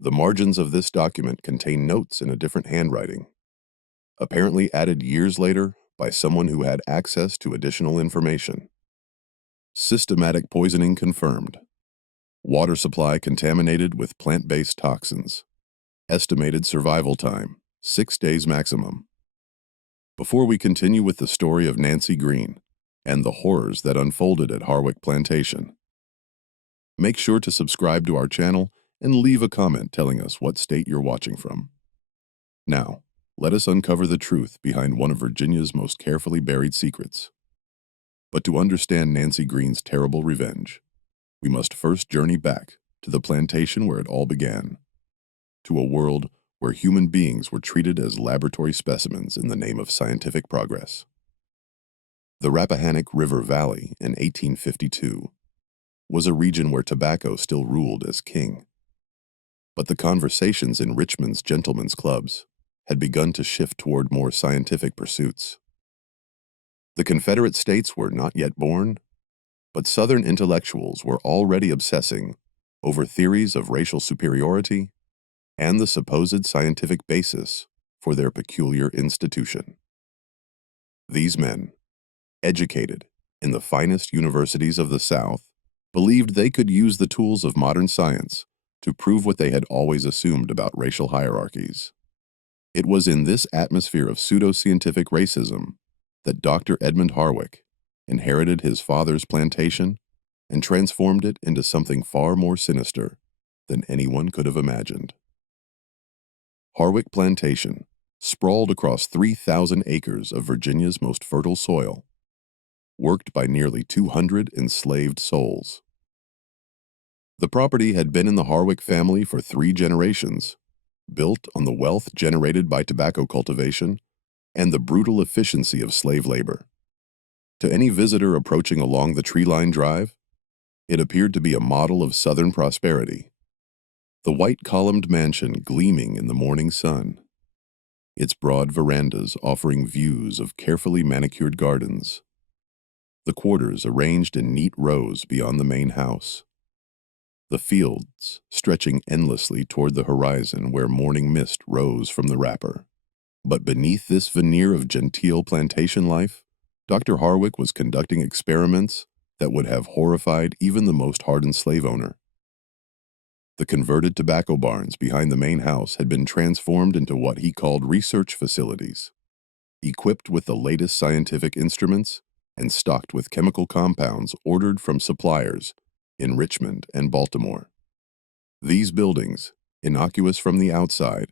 The margins of this document contain notes in a different handwriting, apparently added years later by someone who had access to additional information. Systematic poisoning confirmed. Water supply contaminated with plant-based toxins. Estimated survival time, 6 days maximum. Before we continue with the story of Nancy Green and the horrors that unfolded at Harwick Plantation, make sure to subscribe to our channel and leave a comment telling us what state you're watching from. Now, let us uncover the truth behind one of Virginia's most carefully buried secrets. But to understand Nancy Green's terrible revenge, we must first journey back to the plantation where it all began, to a world where human beings were treated as laboratory specimens in the name of scientific progress. The Rappahannock River Valley in 1852 was a region where tobacco still ruled as king. But the conversations in Richmond's gentlemen's clubs had begun to shift toward more scientific pursuits. The Confederate States were not yet born, but Southern intellectuals were already obsessing over theories of racial superiority and the supposed scientific basis for their peculiar institution. These men, educated in the finest universities of the South, believed they could use the tools of modern science to prove what they had always assumed about racial hierarchies. It was in this atmosphere of pseudoscientific racism that Dr. Edmund Harwick inherited his father's plantation and transformed it into something far more sinister than anyone could have imagined. Harwick Plantation sprawled across 3,000 acres of Virginia's most fertile soil, worked by nearly 200 enslaved souls. The property had been in the Harwick family for 3 generations, built on the wealth generated by tobacco cultivation and the brutal efficiency of slave labor. To any visitor approaching along the tree-lined drive, it appeared to be a model of Southern prosperity. The white-columned mansion gleaming in the morning sun, its broad verandas offering views of carefully manicured gardens, the quarters arranged in neat rows beyond the main house, the fields stretching endlessly toward the horizon where morning mist rose from the wrapper. But beneath this veneer of genteel plantation life, Dr. Harwick was conducting experiments that would have horrified even the most hardened slave owner. The converted tobacco barns behind the main house had been transformed into what he called research facilities, equipped with the latest scientific instruments and stocked with chemical compounds ordered from suppliers in Richmond and Baltimore. These buildings, innocuous from the outside,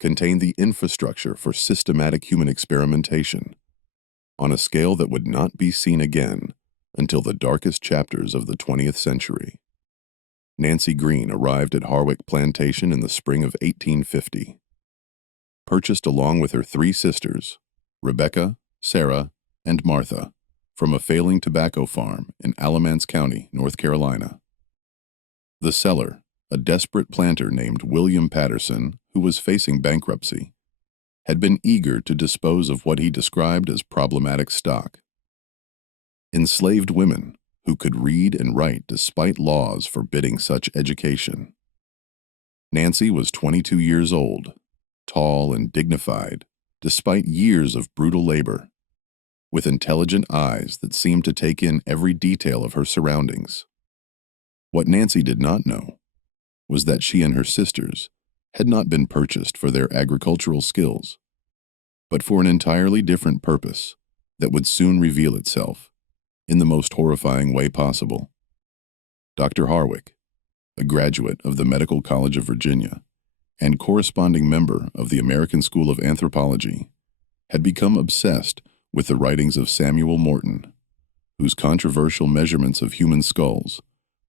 contained the infrastructure for systematic human experimentation on a scale that would not be seen again until the darkest chapters of the 20th century. Nancy Green arrived at Harwick Plantation in the spring of 1850. Purchased along with her 3 sisters, Rebecca, Sarah, and Martha, from a failing tobacco farm in Alamance County, North Carolina. The seller, a desperate planter named William Patterson, who was facing bankruptcy, had been eager to dispose of what he described as problematic stock. Enslaved women who could read and write despite laws forbidding such education. Nancy was 22 years old, tall and dignified, despite years of brutal labor, with intelligent eyes that seemed to take in every detail of her surroundings. What Nancy did not know was that she and her sisters had not been purchased for their agricultural skills, but for an entirely different purpose that would soon reveal itself in the most horrifying way possible. Dr. Harwick, a graduate of the Medical College of Virginia and corresponding member of the American School of Anthropology, had become obsessed with the writings of Samuel Morton, whose controversial measurements of human skulls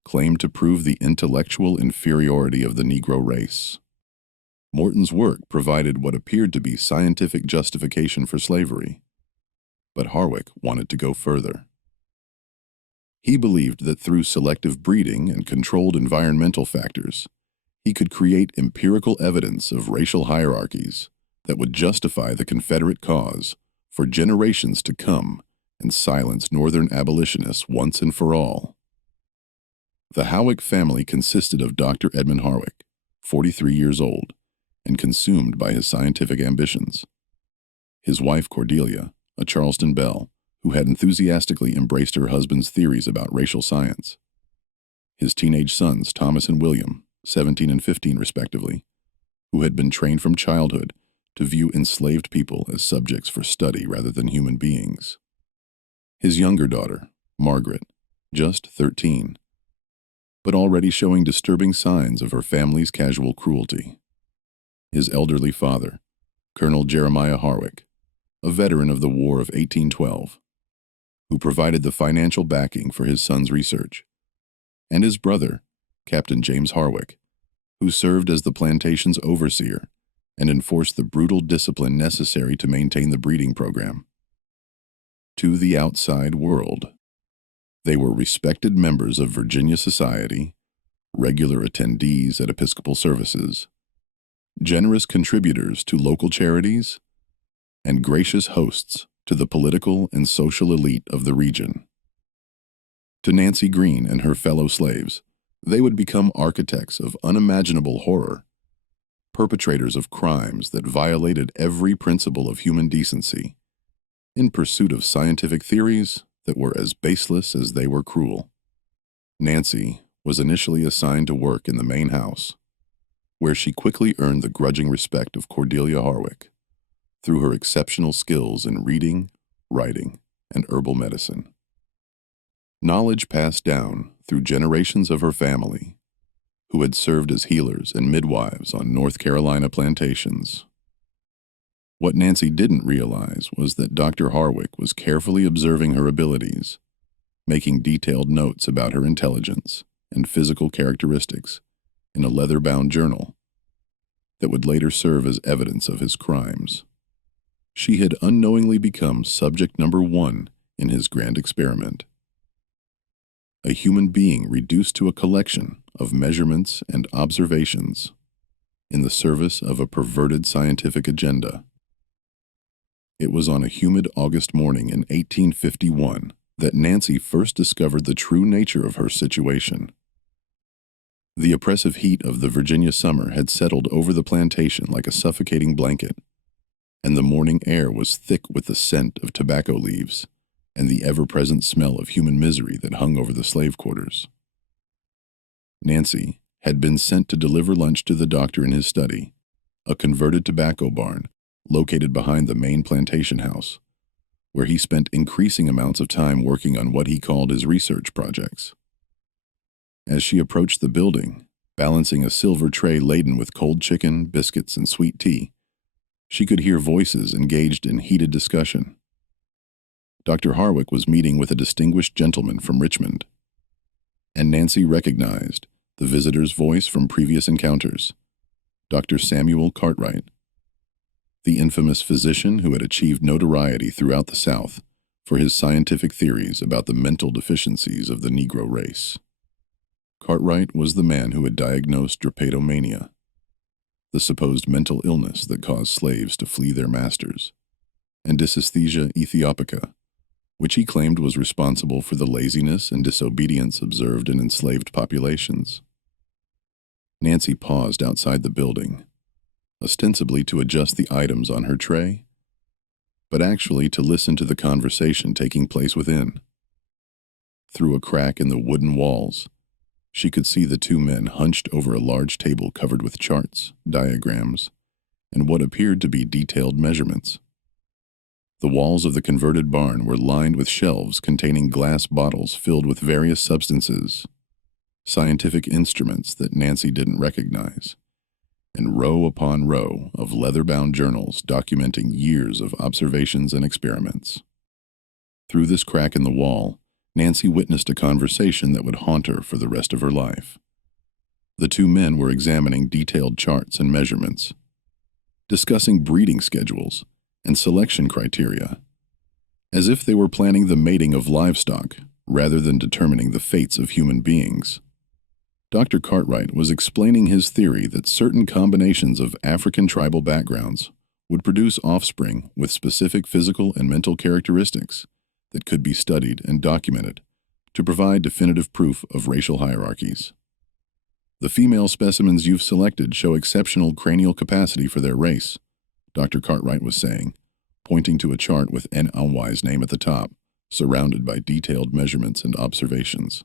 claimed to prove the intellectual inferiority of the Negro race. Morton's work provided what appeared to be scientific justification for slavery, but Harwick wanted to go further. He believed that through selective breeding and controlled environmental factors, he could create empirical evidence of racial hierarchies that would justify the Confederate cause for generations to come and silence Northern abolitionists once and for all. The Harwick family consisted of Dr. Edmund Harwick, 43 years old, and consumed by his scientific ambitions. His wife, Cordelia, a Charleston belle, who had enthusiastically embraced her husband's theories about racial science. His teenage sons, Thomas and William, 17 and 15 respectively, who had been trained from childhood to view enslaved people as subjects for study rather than human beings. His younger daughter, Margaret, just 13, but already showing disturbing signs of her family's casual cruelty. His elderly father, Colonel Jeremiah Harwick, a veteran of the War of 1812, who provided the financial backing for his son's research, and his brother, Captain James Harwick, who served as the plantation's overseer and enforced the brutal discipline necessary to maintain the breeding program. To the outside world, they were respected members of Virginia society, regular attendees at Episcopal services, generous contributors to local charities, and gracious hosts to the political and social elite of the region. To Nancy Green and her fellow slaves, they would become architects of unimaginable horror, perpetrators of crimes that violated every principle of human decency, in pursuit of scientific theories that were as baseless as they were cruel. Nancy was initially assigned to work in the main house, where she quickly earned the grudging respect of Cordelia Harwick through her exceptional skills in reading, writing, and herbal medicine. Knowledge passed down through generations of her family, who had served as healers and midwives on North Carolina plantations. What Nancy didn't realize was that Dr. Harwick was carefully observing her abilities, making detailed notes about her intelligence and physical characteristics in a leather-bound journal that would later serve as evidence of his crimes. She had unknowingly become subject number one in his grand experiment. A human being reduced to a collection of measurements and observations in the service of a perverted scientific agenda. It was on a humid August morning in 1851 that Nancy first discovered the true nature of her situation. The oppressive heat of the Virginia summer had settled over the plantation like a suffocating blanket, and the morning air was thick with the scent of tobacco leaves and the ever-present smell of human misery that hung over the slave quarters. Nancy had been sent to deliver lunch to the doctor in his study, a converted tobacco barn located behind the main plantation house, where he spent increasing amounts of time working on what he called his research projects. As she approached the building, balancing a silver tray laden with cold chicken, biscuits, and sweet tea, she could hear voices engaged in heated discussion. Dr. Harwick was meeting with a distinguished gentleman from Richmond, and Nancy recognized the visitor's voice from previous encounters, Dr. Samuel Cartwright, the infamous physician who had achieved notoriety throughout the South for his scientific theories about the mental deficiencies of the Negro race. Cartwright was the man who had diagnosed drapetomania, the supposed mental illness that caused slaves to flee their masters, and dysesthesia ethiopica, which he claimed was responsible for the laziness and disobedience observed in enslaved populations. Nancy paused outside the building, ostensibly to adjust the items on her tray, but actually to listen to the conversation taking place within. Through a crack in the wooden walls, she could see the two men hunched over a large table covered with charts, diagrams, and what appeared to be detailed measurements. The walls of the converted barn were lined with shelves containing glass bottles filled with various substances, scientific instruments that Nancy didn't recognize, and row upon row of leather-bound journals documenting years of observations and experiments. Through this crack in the wall, Nancy witnessed a conversation that would haunt her for the rest of her life. The two men were examining detailed charts and measurements, discussing breeding schedules and selection criteria, as if they were planning the mating of livestock rather than determining the fates of human beings. Dr. Cartwright was explaining his theory that certain combinations of African tribal backgrounds would produce offspring with specific physical and mental characteristics that could be studied and documented to provide definitive proof of racial hierarchies. The female specimens you've selected show exceptional cranial capacity for their race, Dr. Cartwright was saying, pointing to a chart with NLY's name at the top, surrounded by detailed measurements and observations.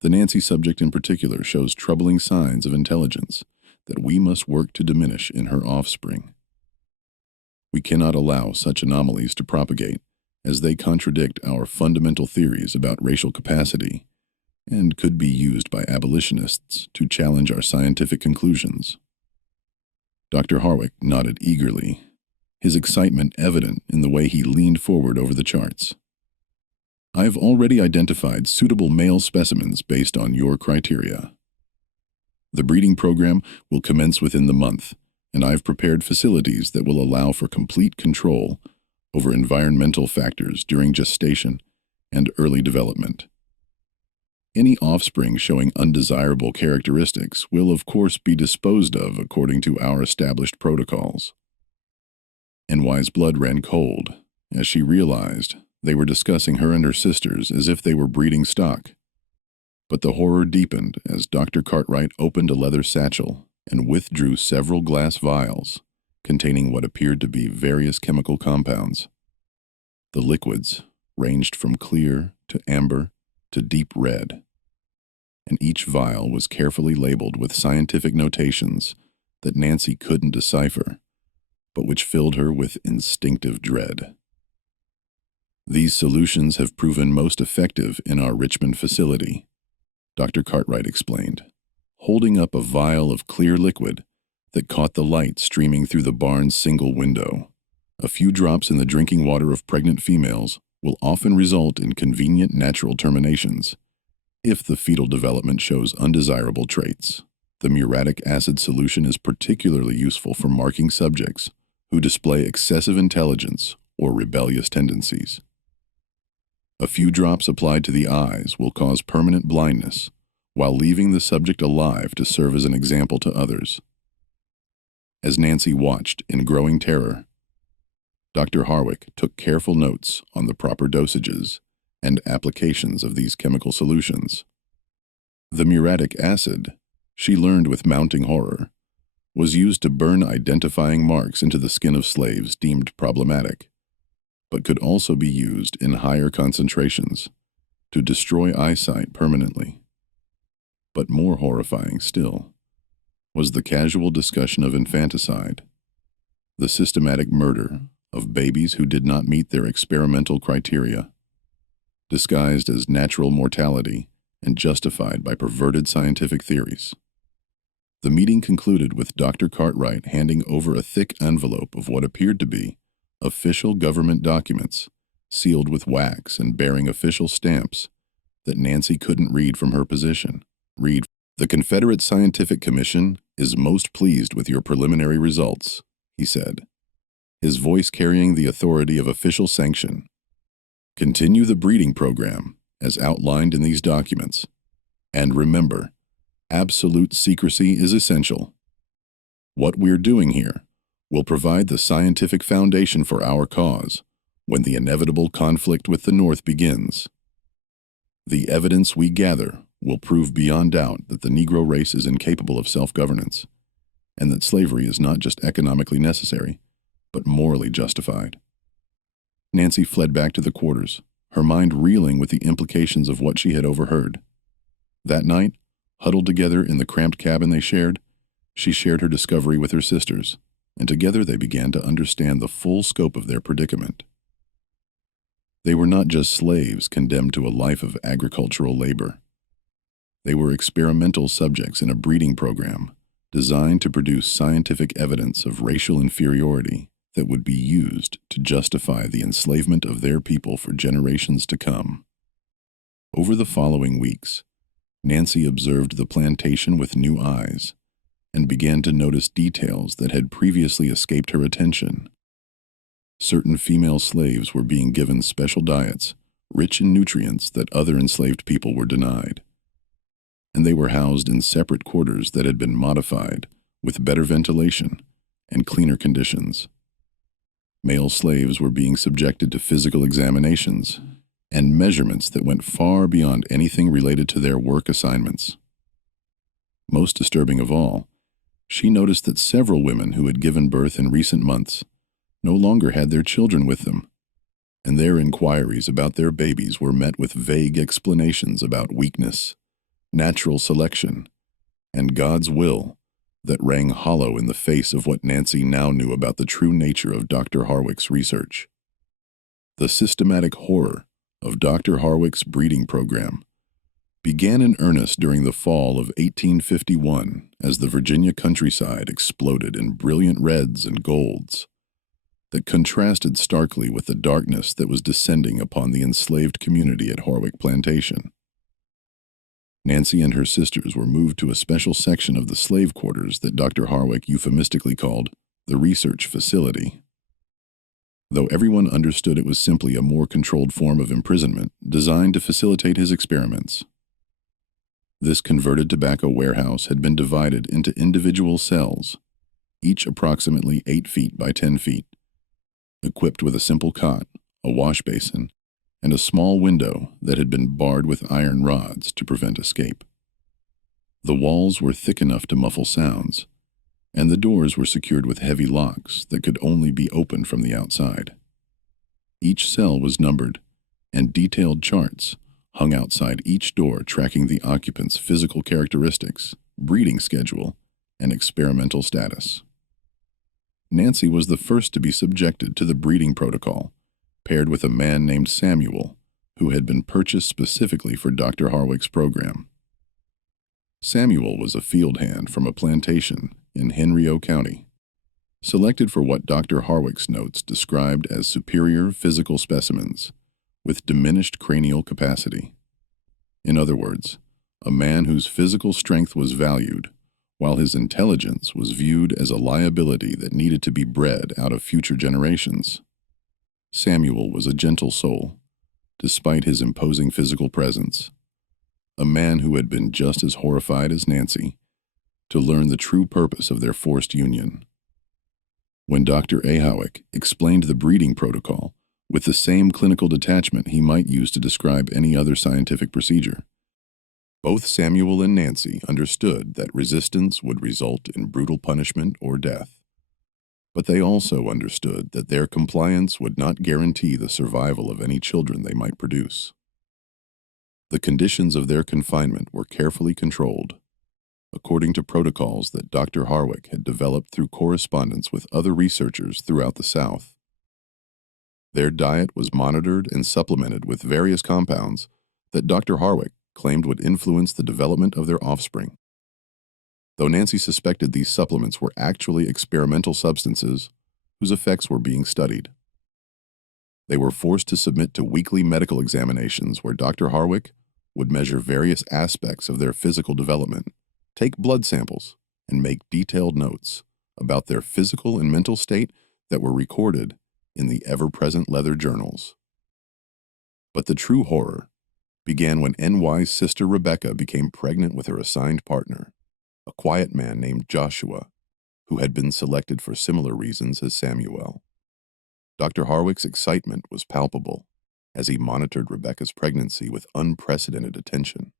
The Nancy subject in particular shows troubling signs of intelligence that we must work to diminish in her offspring. We cannot allow such anomalies to propagate, as they contradict our fundamental theories about racial capacity and could be used by abolitionists to challenge our scientific conclusions. Dr. Harwick nodded eagerly, his excitement evident in the way he leaned forward over the charts. I've already identified suitable male specimens based on your criteria. The breeding program will commence within the month, and I've prepared facilities that will allow for complete control over environmental factors during gestation and early development. Any offspring showing undesirable characteristics will of course be disposed of according to our established protocols. NY's blood ran cold as she realized they were discussing her and her sisters as if they were breeding stock. But the horror deepened as Dr. Cartwright opened a leather satchel and withdrew several glass vials containing what appeared to be various chemical compounds. The liquids ranged from clear to amber to deep red, and each vial was carefully labeled with scientific notations that Nancy couldn't decipher, but which filled her with instinctive dread. These solutions have proven most effective in our Richmond facility, Dr. Cartwright explained, holding up a vial of clear liquid that caught the light streaming through the barn's single window. A few drops in the drinking water of pregnant females will often result in convenient natural terminations if the fetal development shows undesirable traits. The muriatic acid solution is particularly useful for marking subjects who display excessive intelligence or rebellious tendencies. A few drops applied to the eyes will cause permanent blindness while leaving the subject alive to serve as an example to others. As Nancy watched in growing terror, Dr. Harwick took careful notes on the proper dosages and applications of these chemical solutions. The muriatic acid, she learned with mounting horror, was used to burn identifying marks into the skin of slaves deemed problematic, but could also be used in higher concentrations to destroy eyesight permanently. But more horrifying still was the casual discussion of infanticide, the systematic murder of babies who did not meet their experimental criteria, disguised as natural mortality and justified by perverted scientific theories. The meeting concluded with Dr. Cartwright handing over a thick envelope of what appeared to be official government documents, sealed with wax and bearing official stamps that Nancy couldn't read from her position. Read, "The Confederate Scientific Commission is most pleased with your preliminary results," he said, his voice carrying the authority of official sanction. "Continue the breeding program as outlined in these documents. And remember, absolute secrecy is essential. What we're doing here will provide the scientific foundation for our cause when the inevitable conflict with the North begins. The evidence we gather will prove beyond doubt that the Negro race is incapable of self-governance, and that slavery is not just economically necessary, but morally justified." Nancy fled back to the quarters, her mind reeling with the implications of what she had overheard. That night, huddled together in the cramped cabin they shared, she shared her discovery with her sisters, and together they began to understand the full scope of their predicament. They were not just slaves condemned to a life of agricultural labor. They were experimental subjects in a breeding program designed to produce scientific evidence of racial inferiority that would be used to justify the enslavement of their people for generations to come. Over the following weeks, Nancy observed the plantation with new eyes and began to notice details that had previously escaped her attention. Certain female slaves were being given special diets, rich in nutrients that other enslaved people were denied, and they were housed in separate quarters that had been modified with better ventilation and cleaner conditions. Male slaves were being subjected to physical examinations and measurements that went far beyond anything related to their work assignments. Most disturbing of all, she noticed that several women who had given birth in recent months no longer had their children with them, and their inquiries about their babies were met with vague explanations about weakness, natural selection, and God's will that rang hollow in the face of what Nancy now knew about the true nature of Dr. Harwick's research. The systematic horror of Dr. Harwick's breeding program began in earnest during the fall of 1851 as the Virginia countryside exploded in brilliant reds and golds that contrasted starkly with the darkness that was descending upon the enslaved community at Harwick Plantation. Nancy and her sisters were moved to a special section of the slave quarters that Dr. Harwick euphemistically called the research facility. Though everyone understood it was simply a more controlled form of imprisonment designed to facilitate his experiments. This converted tobacco warehouse had been divided into individual cells, each approximately 8 feet by 10 feet, equipped with a simple cot, a wash basin, and a small window that had been barred with iron rods to prevent escape. The walls were thick enough to muffle sounds, and the doors were secured with heavy locks that could only be opened from the outside. Each cell was numbered, and detailed charts hung outside each door tracking the occupant's physical characteristics, breeding schedule, and experimental status. Nancy was the first to be subjected to the breeding protocol, paired with a man named Samuel, who had been purchased specifically for Dr. Harwick's program. Samuel was a field hand from a plantation in Henry County, selected for what Dr. Harwick's notes described as superior physical specimens with diminished cranial capacity. In other words, a man whose physical strength was valued, while his intelligence was viewed as a liability that needed to be bred out of future generations. Samuel was a gentle soul, despite his imposing physical presence, a man who had been just as horrified as Nancy to learn the true purpose of their forced union. When Dr. Harwick explained the breeding protocol with the same clinical detachment he might use to describe any other scientific procedure, both Samuel and Nancy understood that resistance would result in brutal punishment or death. But they also understood that their compliance would not guarantee the survival of any children they might produce. The conditions of their confinement were carefully controlled, according to protocols that Dr. Harwick had developed through correspondence with other researchers throughout the South. Their diet was monitored and supplemented with various compounds that Dr. Harwick claimed would influence the development of their offspring. Though Nancy suspected these supplements were actually experimental substances whose effects were being studied. They were forced to submit to weekly medical examinations where Dr. Harwick would measure various aspects of their physical development, take blood samples, and make detailed notes about their physical and mental state that were recorded in the ever-present leather journals. But the true horror began when NY's sister Rebecca became pregnant with her assigned partner, a quiet man named Joshua, who had been selected for similar reasons as Samuel. Dr. Harwick's excitement was palpable as he monitored Rebecca's pregnancy with unprecedented attention,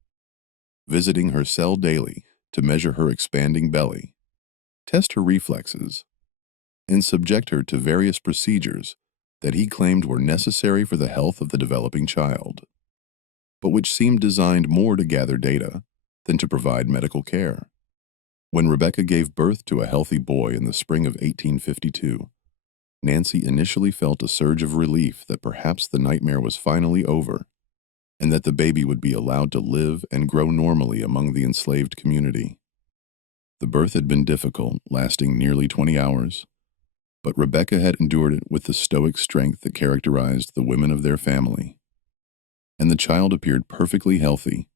visiting her cell daily to measure her expanding belly, test her reflexes, and subject her to various procedures that he claimed were necessary for the health of the developing child, but which seemed designed more to gather data than to provide medical care. When Rebecca gave birth to a healthy boy in the spring of 1852, Nancy initially felt a surge of relief that perhaps the nightmare was finally over and that the baby would be allowed to live and grow normally among the enslaved community. The birth had been difficult, lasting nearly 20 hours, but Rebecca had endured it with the stoic strength that characterized the women of their family, and the child appeared perfectly healthy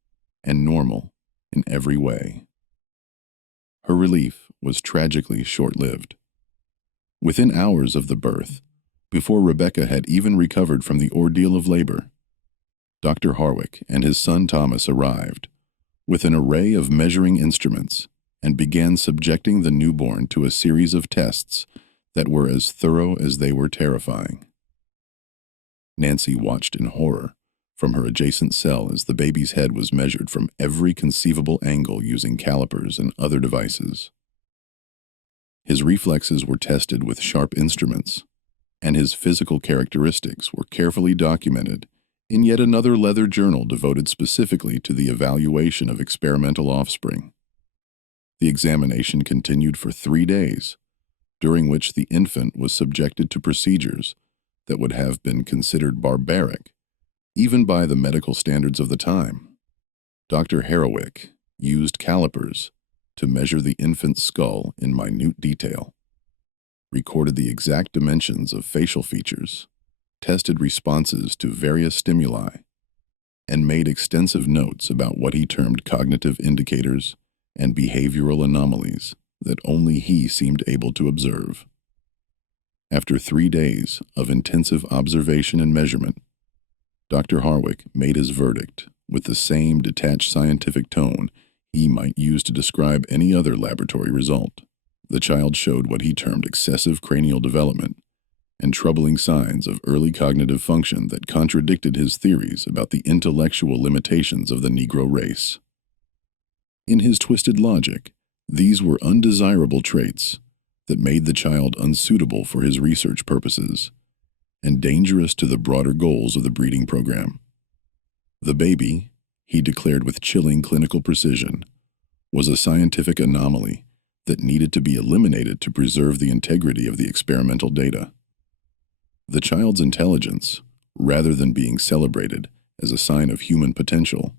and normal in every way. Her relief was tragically short-lived. Within hours of the birth, before Rebecca had even recovered from the ordeal of labor, Dr. Harwick and his son Thomas arrived with an array of measuring instruments and began subjecting the newborn to a series of tests that were as thorough as they were terrifying. Nancy watched in horror from her adjacent cell as the baby's head was measured from every conceivable angle using calipers and other devices. His reflexes were tested with sharp instruments, and his physical characteristics were carefully documented in yet another leather journal devoted specifically to the evaluation of experimental offspring. The examination continued for 3 days, during which the infant was subjected to procedures that would have been considered barbaric, even by the medical standards of the time. Dr. Harwick used calipers to measure the infant's skull in minute detail, recorded the exact dimensions of facial features, tested responses to various stimuli, and made extensive notes about what he termed cognitive indicators and behavioral anomalies that only he seemed able to observe. After 3 days of intensive observation and measurement, Dr. Harwick made his verdict with the same detached scientific tone he might use to describe any other laboratory result. The child showed what he termed excessive cranial development and troubling signs of early cognitive function that contradicted his theories about the intellectual limitations of the Negro race. In his twisted logic, these were undesirable traits that made the child unsuitable for his research purposes and dangerous to the broader goals of the breeding program. The baby, he declared with chilling clinical precision, was a scientific anomaly that needed to be eliminated to preserve the integrity of the experimental data. The child's intelligence, rather than being celebrated as a sign of human potential,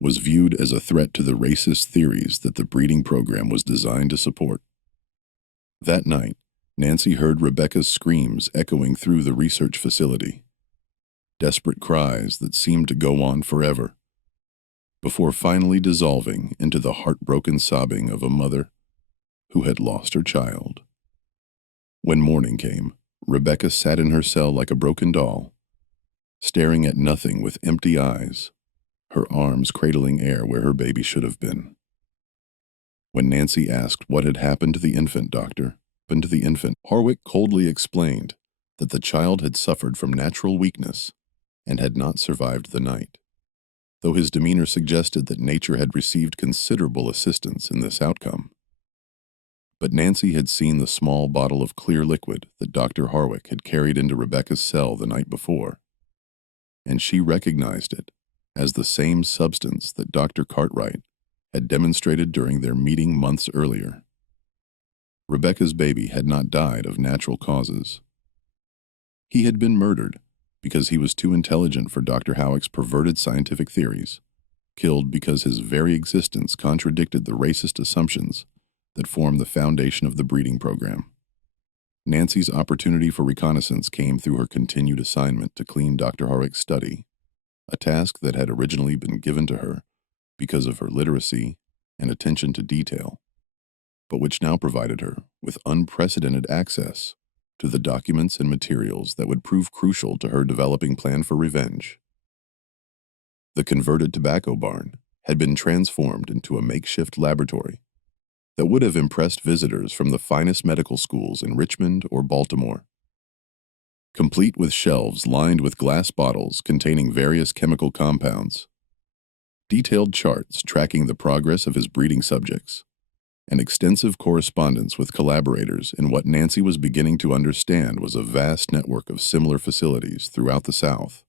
was viewed as a threat to the racist theories that the breeding program was designed to support. That night, Nancy heard Rebecca's screams echoing through the research facility, desperate cries that seemed to go on forever, before finally dissolving into the heartbroken sobbing of a mother who had lost her child. When morning came, Rebecca sat in her cell like a broken doll, staring at nothing with empty eyes, her arms cradling air where her baby should have been. When Nancy asked what had happened to the infant, Harwick coldly explained that the child had suffered from natural weakness and had not survived the night, though his demeanor suggested that nature had received considerable assistance in this outcome. But Nancy had seen the small bottle of clear liquid that Dr. Harwick had carried into Rebecca's cell the night before, and she recognized it as the same substance that Dr. Cartwright had demonstrated during their meeting months earlier. Rebecca's baby had not died of natural causes. He had been murdered because he was too intelligent for Dr. Harwick's perverted scientific theories, killed because his very existence contradicted the racist assumptions that form the foundation of the breeding program. Nancy's opportunity for reconnaissance came through her continued assignment to clean Dr. Harwick's study, a task that had originally been given to her because of her literacy and attention to detail, but which now provided her with unprecedented access to the documents and materials that would prove crucial to her developing plan for revenge. The converted tobacco barn had been transformed into a makeshift laboratory that would have impressed visitors from the finest medical schools in Richmond or Baltimore. Complete with shelves lined with glass bottles containing various chemical compounds, detailed charts tracking the progress of his breeding subjects, and extensive correspondence with collaborators in what Nancy was beginning to understand was a vast network of similar facilities throughout the South.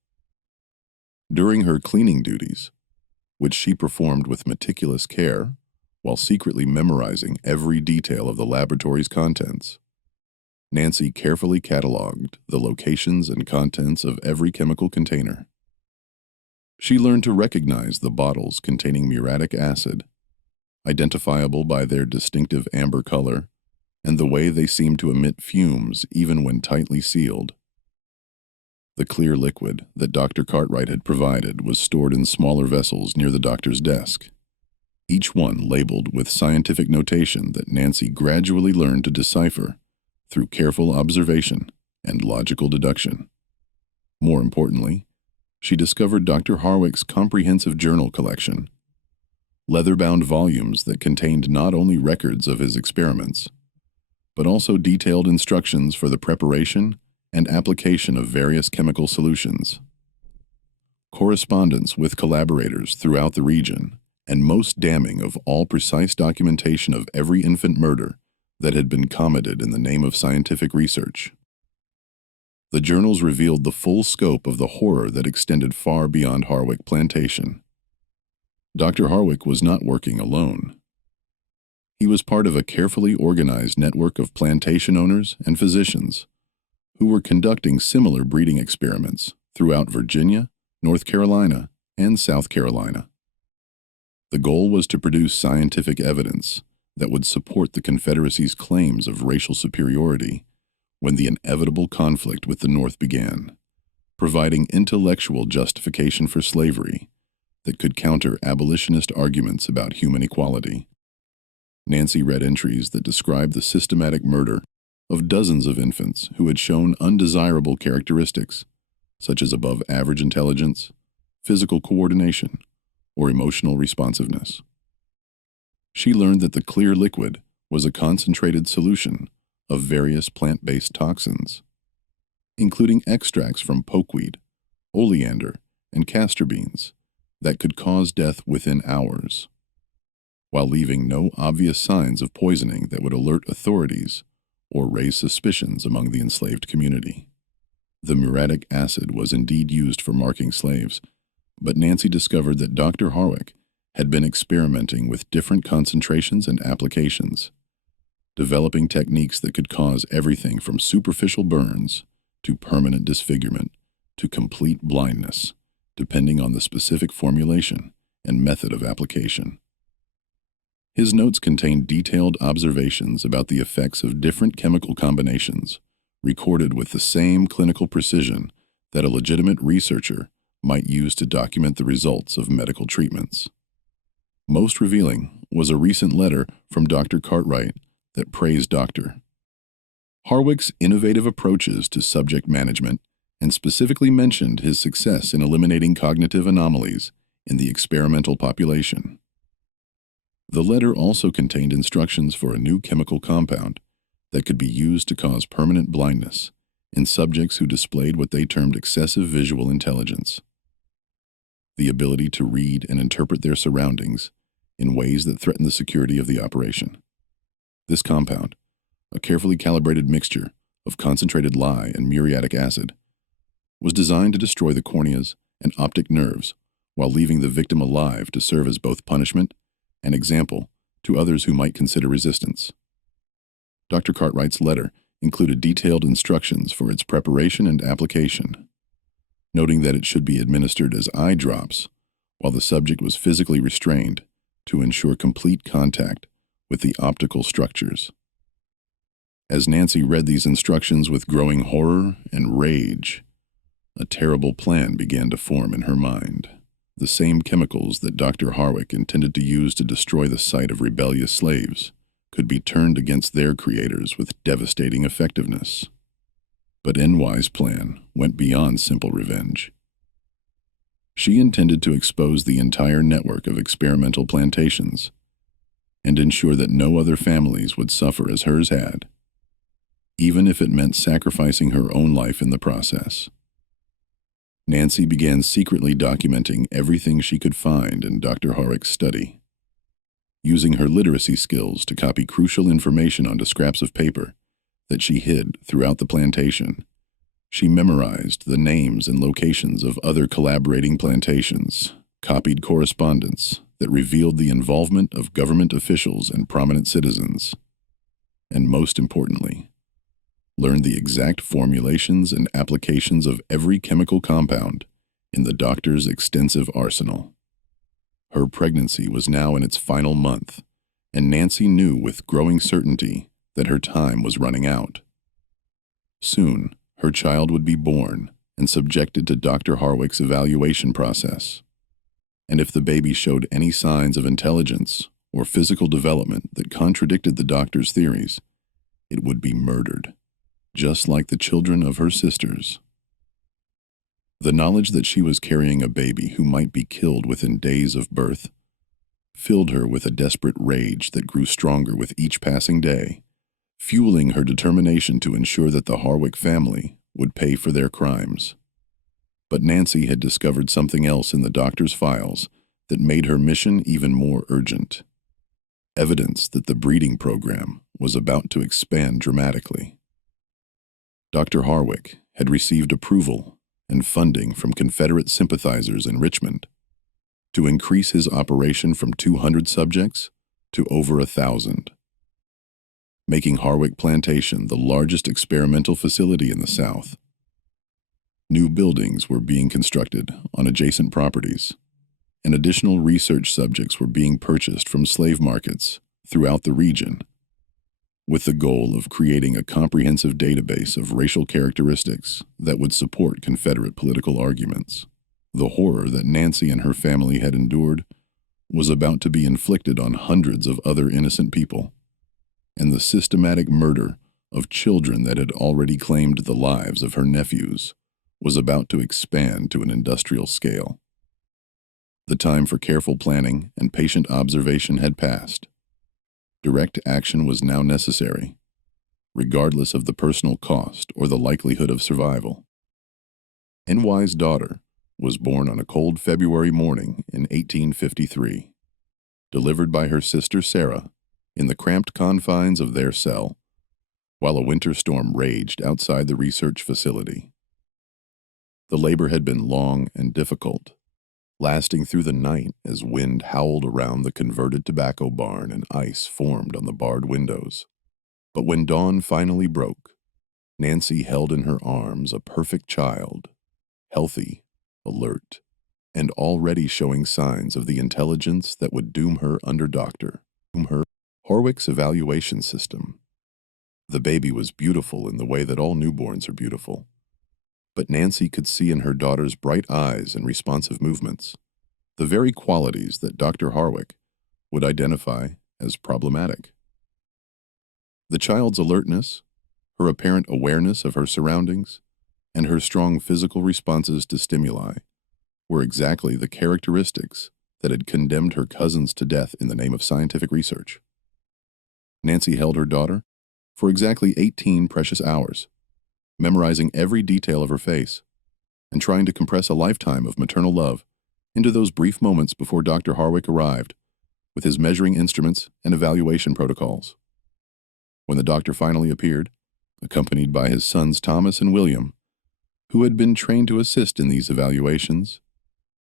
During her cleaning duties, which she performed with meticulous care while secretly memorizing every detail of the laboratory's contents, Nancy carefully cataloged the locations and contents of every chemical container. She learned to recognize the bottles containing muriatic acid, identifiable by their distinctive amber color and the way they seemed to emit fumes even when tightly sealed. The clear liquid that Dr. Cartwright had provided was stored in smaller vessels near the doctor's desk, each one labeled with scientific notation that Nancy gradually learned to decipher through careful observation and logical deduction. More importantly, she discovered Dr. Harwick's comprehensive journal collection, leather-bound volumes that contained not only records of his experiments, but also detailed instructions for the preparation and application of various chemical solutions. correspondence with collaborators throughout the region, and most damning of all, precise documentation of every infant murder that had been committed in the name of scientific research. The journals revealed the full scope of the horror that extended far beyond Harwick Plantation. Dr. Harwick was not working alone. He was part of a carefully organized network of plantation owners and physicians who were conducting similar breeding experiments throughout Virginia, North Carolina, and South Carolina. The goal was to produce scientific evidence that would support the Confederacy's claims of racial superiority when the inevitable conflict with the North began, providing intellectual justification for slavery that could counter abolitionist arguments about human equality. Nancy read entries that described the systematic murder of dozens of infants who had shown undesirable characteristics, such as above-average intelligence, physical coordination, or emotional responsiveness. She learned that the clear liquid was a concentrated solution of various plant-based toxins, including extracts from pokeweed, oleander, and castor beans that could cause death within hours, while leaving no obvious signs of poisoning that would alert authorities or raise suspicions among the enslaved community. The muriatic acid was indeed used for marking slaves, but Nancy discovered that Dr. Harwick had been experimenting with different concentrations and applications, developing techniques that could cause everything from superficial burns to permanent disfigurement to complete blindness, depending on the specific formulation and method of application. His notes contained detailed observations about the effects of different chemical combinations, recorded with the same clinical precision that a legitimate researcher might use to document the results of medical treatments. Most revealing was a recent letter from Dr. Cartwright that praised Dr. Harwick's innovative approaches to subject management and specifically mentioned his success in eliminating cognitive anomalies in the experimental population. The letter also contained instructions for a new chemical compound that could be used to cause permanent blindness in subjects who displayed what they termed excessive visual intelligence, the ability to read and interpret their surroundings in ways that threaten the security of the operation. This compound, a carefully calibrated mixture of concentrated lye and muriatic acid, was designed to destroy the corneas and optic nerves while leaving the victim alive to serve as both punishment and example to others who might consider resistance. Dr. Cartwright's letter included detailed instructions for its preparation and application, noting that it should be administered as eye drops while the subject was physically restrained to ensure complete contact with the optical structures. As Nancy read these instructions with growing horror and rage, a terrible plan began to form in her mind. The same chemicals that Dr. Harwick intended to use to destroy the sight of rebellious slaves could be turned against their creators with devastating effectiveness. But NY's plan went beyond simple revenge. She intended to expose the entire network of experimental plantations and ensure that no other families would suffer as hers had, even if it meant sacrificing her own life in the process. Nancy began secretly documenting everything she could find in Dr. Harwick's study, using her literacy skills to copy crucial information onto scraps of paper that she hid throughout the plantation. She memorized the names and locations of other collaborating plantations, copied correspondence that revealed the involvement of government officials and prominent citizens, and most importantly, learned the exact formulations and applications of every chemical compound in the doctor's extensive arsenal. Her pregnancy was now in its final month, and Nancy knew with growing certainty that her time was running out. Soon, her child would be born and subjected to Dr. Harwick's evaluation process, and if the baby showed any signs of intelligence or physical development that contradicted the doctor's theories, it would be murdered, just like the children of her sisters. The knowledge that she was carrying a baby who might be killed within days of birth filled her with a desperate rage that grew stronger with each passing day, fueling her determination to ensure that the Harwick family would pay for their crimes. But Nancy had discovered something else in the doctor's files that made her mission even more urgent. Evidence that the breeding program was about to expand dramatically. Dr. Harwick had received approval and funding from Confederate sympathizers in Richmond to increase his operation from 200 subjects to over 1,000, making Harwick Plantation the largest experimental facility in the South. New buildings were being constructed on adjacent properties, and additional research subjects were being purchased from slave markets throughout the region, with the goal of creating a comprehensive database of racial characteristics that would support Confederate political arguments. The horror that Nancy and her family had endured was about to be inflicted on hundreds of other innocent people, and the systematic murder of children that had already claimed the lives of her nephews was about to expand to an industrial scale. The time for careful planning and patient observation had passed. Direct action was now necessary, regardless of the personal cost or the likelihood of survival. N.Y.'s daughter was born on a cold February morning in 1853, delivered by her sister Sarah in the cramped confines of their cell, while a winter storm raged outside the research facility. The labor had been long and difficult, lasting through the night as wind howled around the converted tobacco barn and ice formed on the barred windows. But when dawn finally broke, Nancy held in her arms a perfect child, healthy, alert, and already showing signs of the intelligence that would doom her under Dr. Harwick's evaluation system. The baby was beautiful in the way that all newborns are beautiful, but Nancy could see in her daughter's bright eyes and responsive movements the very qualities that Dr. Harwick would identify as problematic. The child's alertness, her apparent awareness of her surroundings, and her strong physical responses to stimuli were exactly the characteristics that had condemned her cousins to death in the name of scientific research. Nancy held her daughter for exactly 18 precious hours, memorizing every detail of her face and trying to compress a lifetime of maternal love into those brief moments before Dr. Harwick arrived with his measuring instruments and evaluation protocols. When the doctor finally appeared, accompanied by his sons Thomas and William, who had been trained to assist in these evaluations,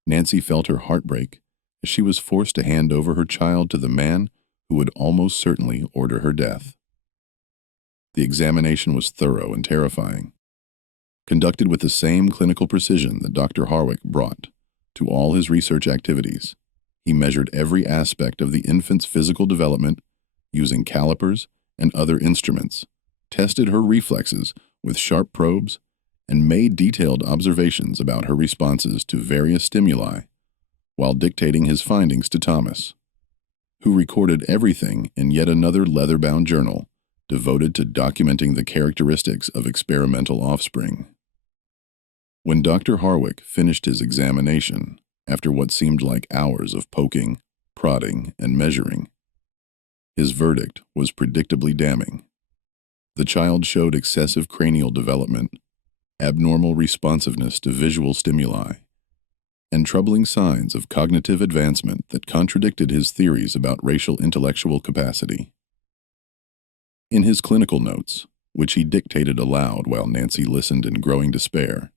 Nancy felt her heart break as she was forced to hand over her child to the man who would almost certainly order her death. The examination was thorough and terrifying, conducted with the same clinical precision that Dr. Harwick brought to all his research activities. He measured every aspect of the infant's physical development using calipers and other instruments, tested her reflexes with sharp probes, and made detailed observations about her responses to various stimuli, while dictating his findings to Thomas, who recorded everything in yet another leather-bound journal devoted to documenting the characteristics of experimental offspring. When Dr. Harwick finished his examination, after what seemed like hours of poking, prodding, and measuring, his verdict was predictably damning. The child showed excessive cranial development, abnormal responsiveness to visual stimuli, and troubling signs of cognitive advancement that contradicted his theories about racial intellectual capacity. In his clinical notes, which he dictated aloud while Nancy listened in growing despair,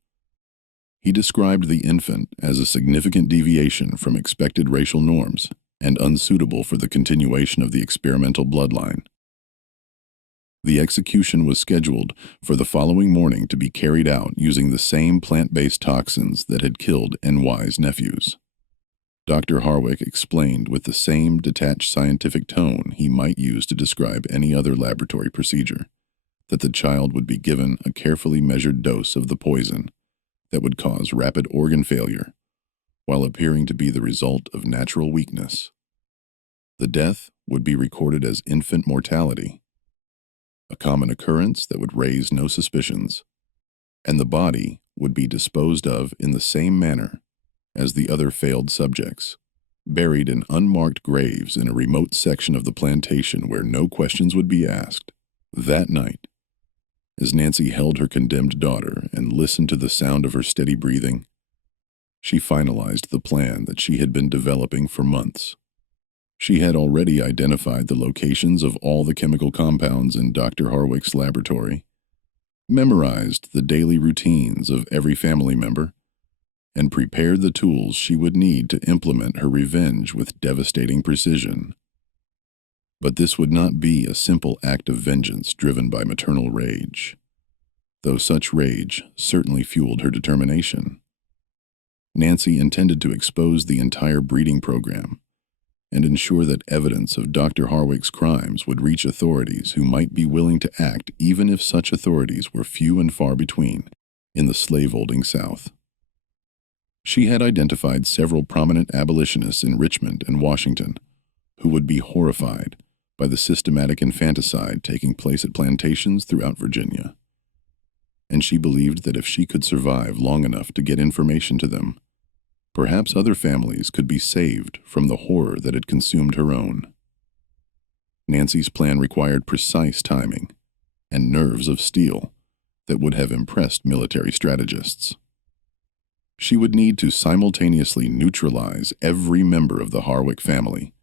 he described the infant as a significant deviation from expected racial norms and unsuitable for the continuation of the experimental bloodline. The execution was scheduled for the following morning to be carried out using the same plant-based toxins that had killed N.Y.'s nephews. Dr. Harwick explained with the same detached scientific tone he might use to describe any other laboratory procedure that the child would be given a carefully measured dose of the poison that would cause rapid organ failure while appearing to be the result of natural weakness. The death would be recorded as infant mortality, a common occurrence that would raise no suspicions, and the body would be disposed of in the same manner as the other failed subjects, buried in unmarked graves in a remote section of the plantation where no questions would be asked. That night, as Nancy held her condemned daughter and listened to the sound of her steady breathing, She finalized the plan that she had been developing for months. She had already identified the locations of all the chemical compounds in Dr. Harwick's laboratory, memorized the daily routines of every family member, and prepared the tools she would need to implement her revenge with devastating precision. But this would not be a simple act of vengeance driven by maternal rage, though such rage certainly fueled her determination. Nancy intended to expose the entire breeding program and ensure that evidence of Dr. Harwick's crimes would reach authorities who might be willing to act even if such authorities were few and far between in the slaveholding South. She had identified several prominent abolitionists in Richmond and Washington who would be horrified by the systematic infanticide taking place at plantations throughout Virginia. And she believed that if she could survive long enough to get information to them, perhaps other families could be saved from the horror that had consumed her own. Nancy's plan required precise timing and nerves of steel that would have impressed military strategists. She would need to simultaneously neutralize every member of the Harwick family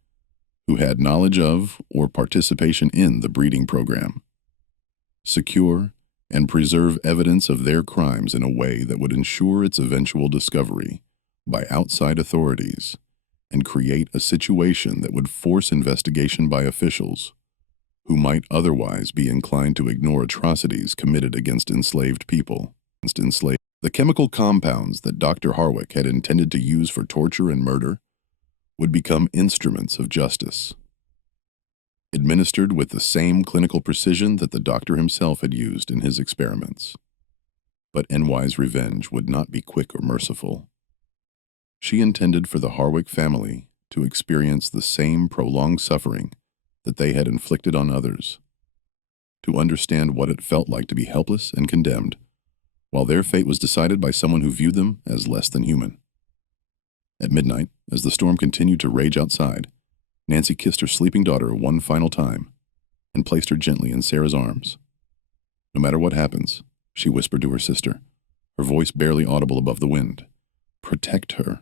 who had knowledge of or participation in the breeding program, secure and preserve evidence of their crimes in a way that would ensure its eventual discovery by outside authorities, and create a situation that would force investigation by officials who might otherwise be inclined to ignore atrocities committed against enslaved people. The chemical compounds that Dr. Harwick had intended to use for torture and murder would become instruments of justice, administered with the same clinical precision that the doctor himself had used in his experiments. But NY's revenge would not be quick or merciful. She intended for the Harwick family to experience the same prolonged suffering that they had inflicted on others, to understand what it felt like to be helpless and condemned, while their fate was decided by someone who viewed them as less than human. At midnight, as the storm continued to rage outside, Nancy kissed her sleeping daughter one final time and placed her gently in Sarah's arms. "No matter what happens," she whispered to her sister, her voice barely audible above the wind, "protect her.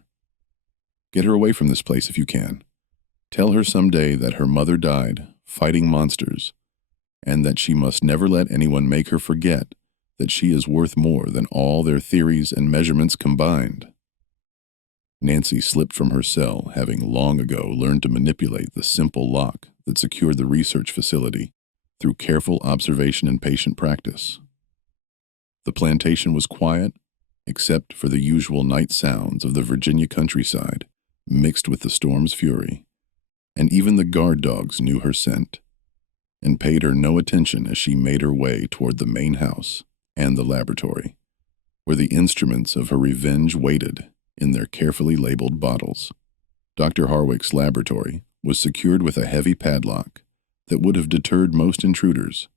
Get her away from this place if you can. Tell her someday that her mother died fighting monsters, and that she must never let anyone make her forget that she is worth more than all their theories and measurements combined." Nancy slipped from her cell, having long ago learned to manipulate the simple lock that secured the research facility through careful observation and patient practice. The plantation was quiet, except for the usual night sounds of the Virginia countryside, mixed with the storm's fury, and even the guard dogs knew her scent and paid her no attention as she made her way toward the main house and the laboratory, where the instruments of her revenge waited in their carefully labeled bottles. Dr. Harwick's laboratory was secured with a heavy padlock that would have deterred most intruders,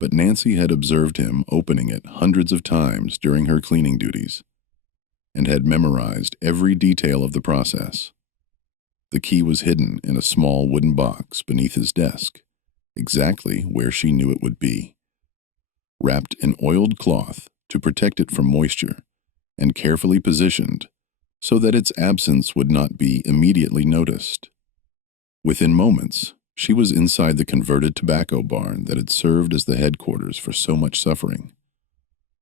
but Nancy had observed him opening it hundreds of times during her cleaning duties and had memorized every detail of the process. The key was hidden in a small wooden box beneath his desk, exactly where she knew it would be, wrapped in oiled cloth to protect it from moisture, and carefully positioned so that its absence would not be immediately noticed. Within moments, she was inside the converted tobacco barn that had served as the headquarters for so much suffering,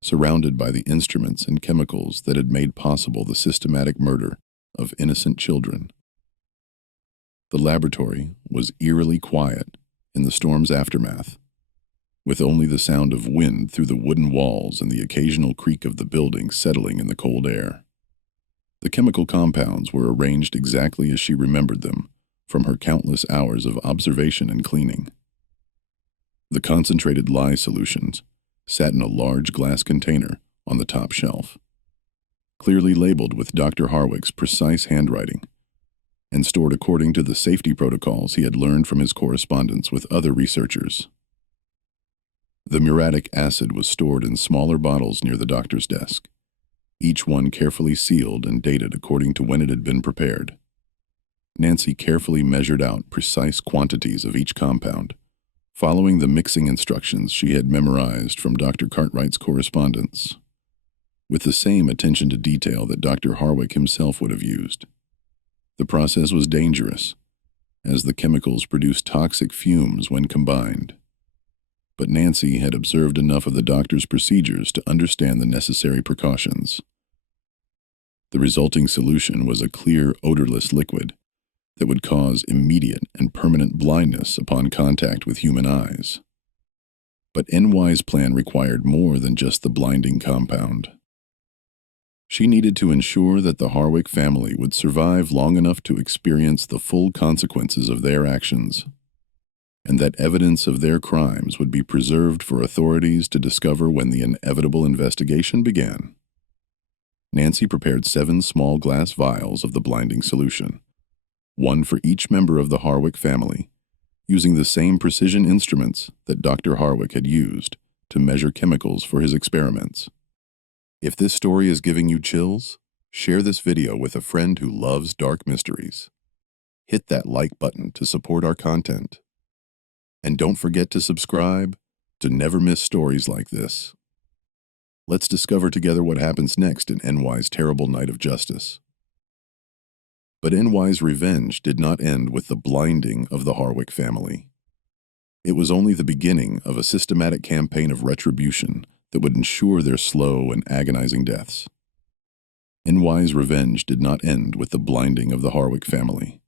surrounded by the instruments and chemicals that had made possible the systematic murder of innocent children. The laboratory was eerily quiet in the storm's aftermath, with only the sound of wind through the wooden walls and the occasional creak of the building settling in the cold air. The chemical compounds were arranged exactly as she remembered them from her countless hours of observation and cleaning. The concentrated lye solutions sat in a large glass container on the top shelf, clearly labeled with Dr. Harwick's precise handwriting, and stored according to the safety protocols he had learned from his correspondence with other researchers. The muriatic acid was stored in smaller bottles near the doctor's desk, each one carefully sealed and dated according to when it had been prepared. Nancy carefully measured out precise quantities of each compound, following the mixing instructions she had memorized from Dr. Cartwright's correspondence. with the same attention to detail that Dr. Harwick himself would have used. The process was dangerous, as the chemicals produced toxic fumes when combined. But Nancy had observed enough of the doctor's procedures to understand the necessary precautions. The resulting solution was a clear, odorless liquid that would cause immediate and permanent blindness upon contact with human eyes. But NY's plan required more than just the blinding compound. She needed to ensure that the Harwick family would survive long enough to experience the full consequences of their actions, and that evidence of their crimes would be preserved for authorities to discover when the inevitable investigation began. Nancy prepared 7 small glass vials of the blinding solution, one for each member of the Harwick family, using the same precision instruments that Dr. Harwick had used to measure chemicals for his experiments. If this story is giving you chills, share this video with a friend who loves dark mysteries. Hit that like button to support our content. And don't forget to subscribe to never miss stories like this. Let's discover together what happens next in NY's terrible night of justice. But NY's revenge did not end with the blinding of the Harwick family. It was only the beginning of a systematic campaign of retribution that would ensure their slow and agonizing deaths. NY's revenge did not end with the blinding of the Harwick family.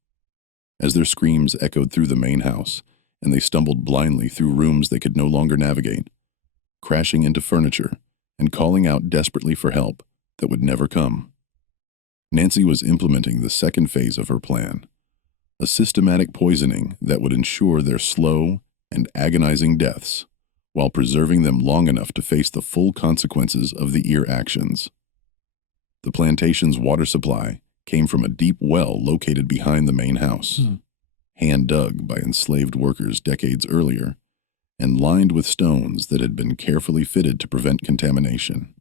As their screams echoed through the main house, and they stumbled blindly through rooms they could no longer navigate, crashing into furniture and calling out desperately for help that would never come, Nancy was implementing the second phase of her plan, a systematic poisoning that would ensure their slow and agonizing deaths, while preserving them long enough to face the full consequences of their actions. The plantation's water supply came from a deep well located behind the main house, hand-dug by enslaved workers decades earlier, and lined with stones that had been carefully fitted to prevent contamination.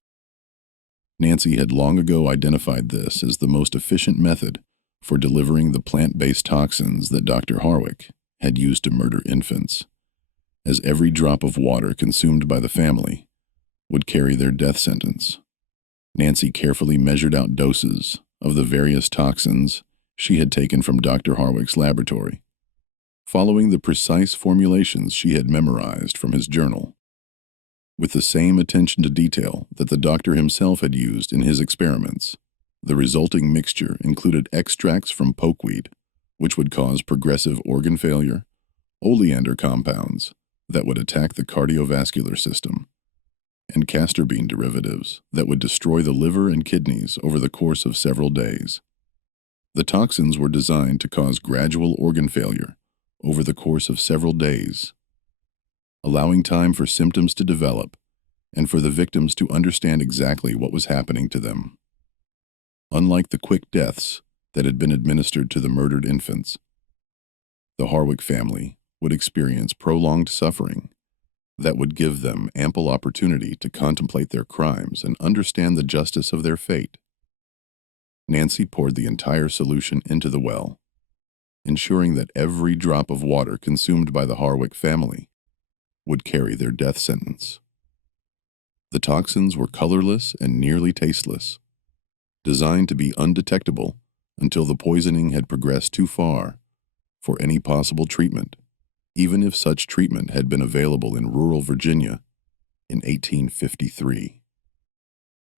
Nancy had long ago identified this as the most efficient method for delivering the plant-based toxins that Dr. Harwick had used to murder infants, as every drop of water consumed by the family would carry their death sentence. Nancy carefully measured out doses of the various toxins she had taken from Dr. Harwick's laboratory, following the precise formulations she had memorized from his journal. With the same attention to detail that the doctor himself had used in his experiments, the resulting mixture included extracts from pokeweed, which would cause progressive organ failure, oleander compounds that would attack the cardiovascular system, and castor bean derivatives that would destroy the liver and kidneys over the course of several days. The toxins were designed to cause gradual organ failure over the course of several days, allowing time for symptoms to develop and for the victims to understand exactly what was happening to them. Unlike the quick deaths that had been administered to the murdered infants, the Harwick family would experience prolonged suffering that would give them ample opportunity to contemplate their crimes and understand the justice of their fate. Nancy poured the entire solution into the well, ensuring that every drop of water consumed by the Harwick family would carry their death sentence. The toxins were colorless and nearly tasteless, designed to be undetectable until the poisoning had progressed too far for any possible treatment, even if such treatment had been available in rural Virginia in 1853.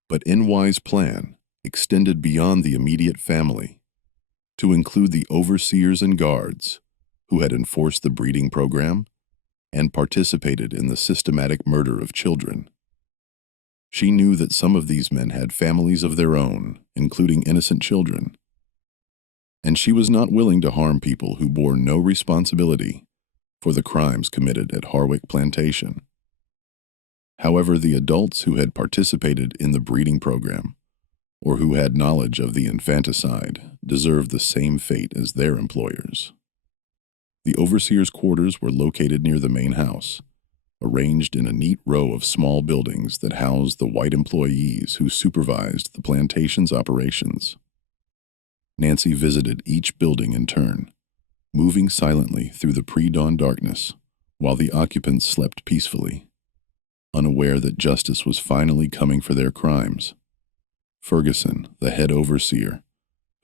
But NY's plan extended beyond the immediate family to include the overseers and guards who had enforced the breeding program and participated in the systematic murder of children. She knew that some of these men had families of their own, including innocent children, and she was not willing to harm people who bore no responsibility for the crimes committed at Harwick Plantation. However, the adults who had participated in the breeding program, or who had knowledge of the infanticide, deserved the same fate as their employers. The overseers' quarters were located near the main house, arranged in a neat row of small buildings that housed the white employees who supervised the plantation's operations. Nancy visited each building in turn, moving silently through the pre-dawn darkness while the occupants slept peacefully, unaware that justice was finally coming for their crimes. Ferguson, the head overseer,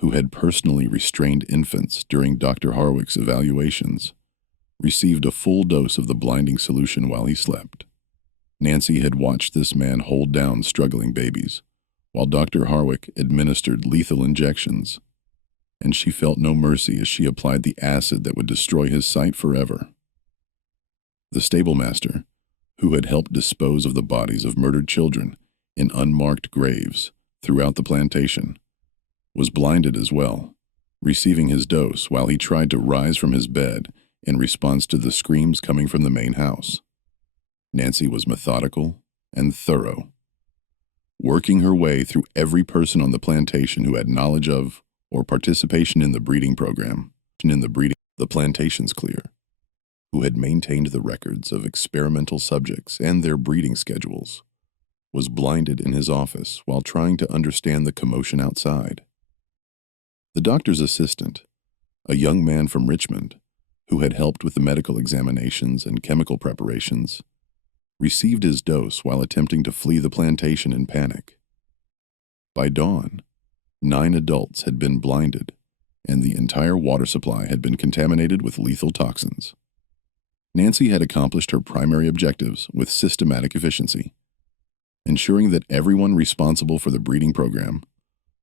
who had personally restrained infants during Dr. Harwick's evaluations, received a full dose of the blinding solution while he slept. Nancy had watched this man hold down struggling babies, while Dr. Harwick administered lethal injections, and she felt no mercy as she applied the acid that would destroy his sight forever. The stablemaster, who had helped dispose of the bodies of murdered children in unmarked graves throughout the plantation, was blinded as well, receiving his dose while he tried to rise from his bed in response to the screams coming from the main house. Nancy was methodical and thorough, working her way through every person on the plantation who had knowledge of or participation in the breeding program. The plantation's clear, who had maintained the records of experimental subjects and their breeding schedules, was blinded in his office while trying to understand the commotion outside. The doctor's assistant, a young man from Richmond, who had helped with the medical examinations and chemical preparations, received his dose while attempting to flee the plantation in panic. By dawn, 9 adults had been blinded, and the entire water supply had been contaminated with lethal toxins. Nancy had accomplished her primary objectives with systematic efficiency, ensuring that everyone responsible for the breeding program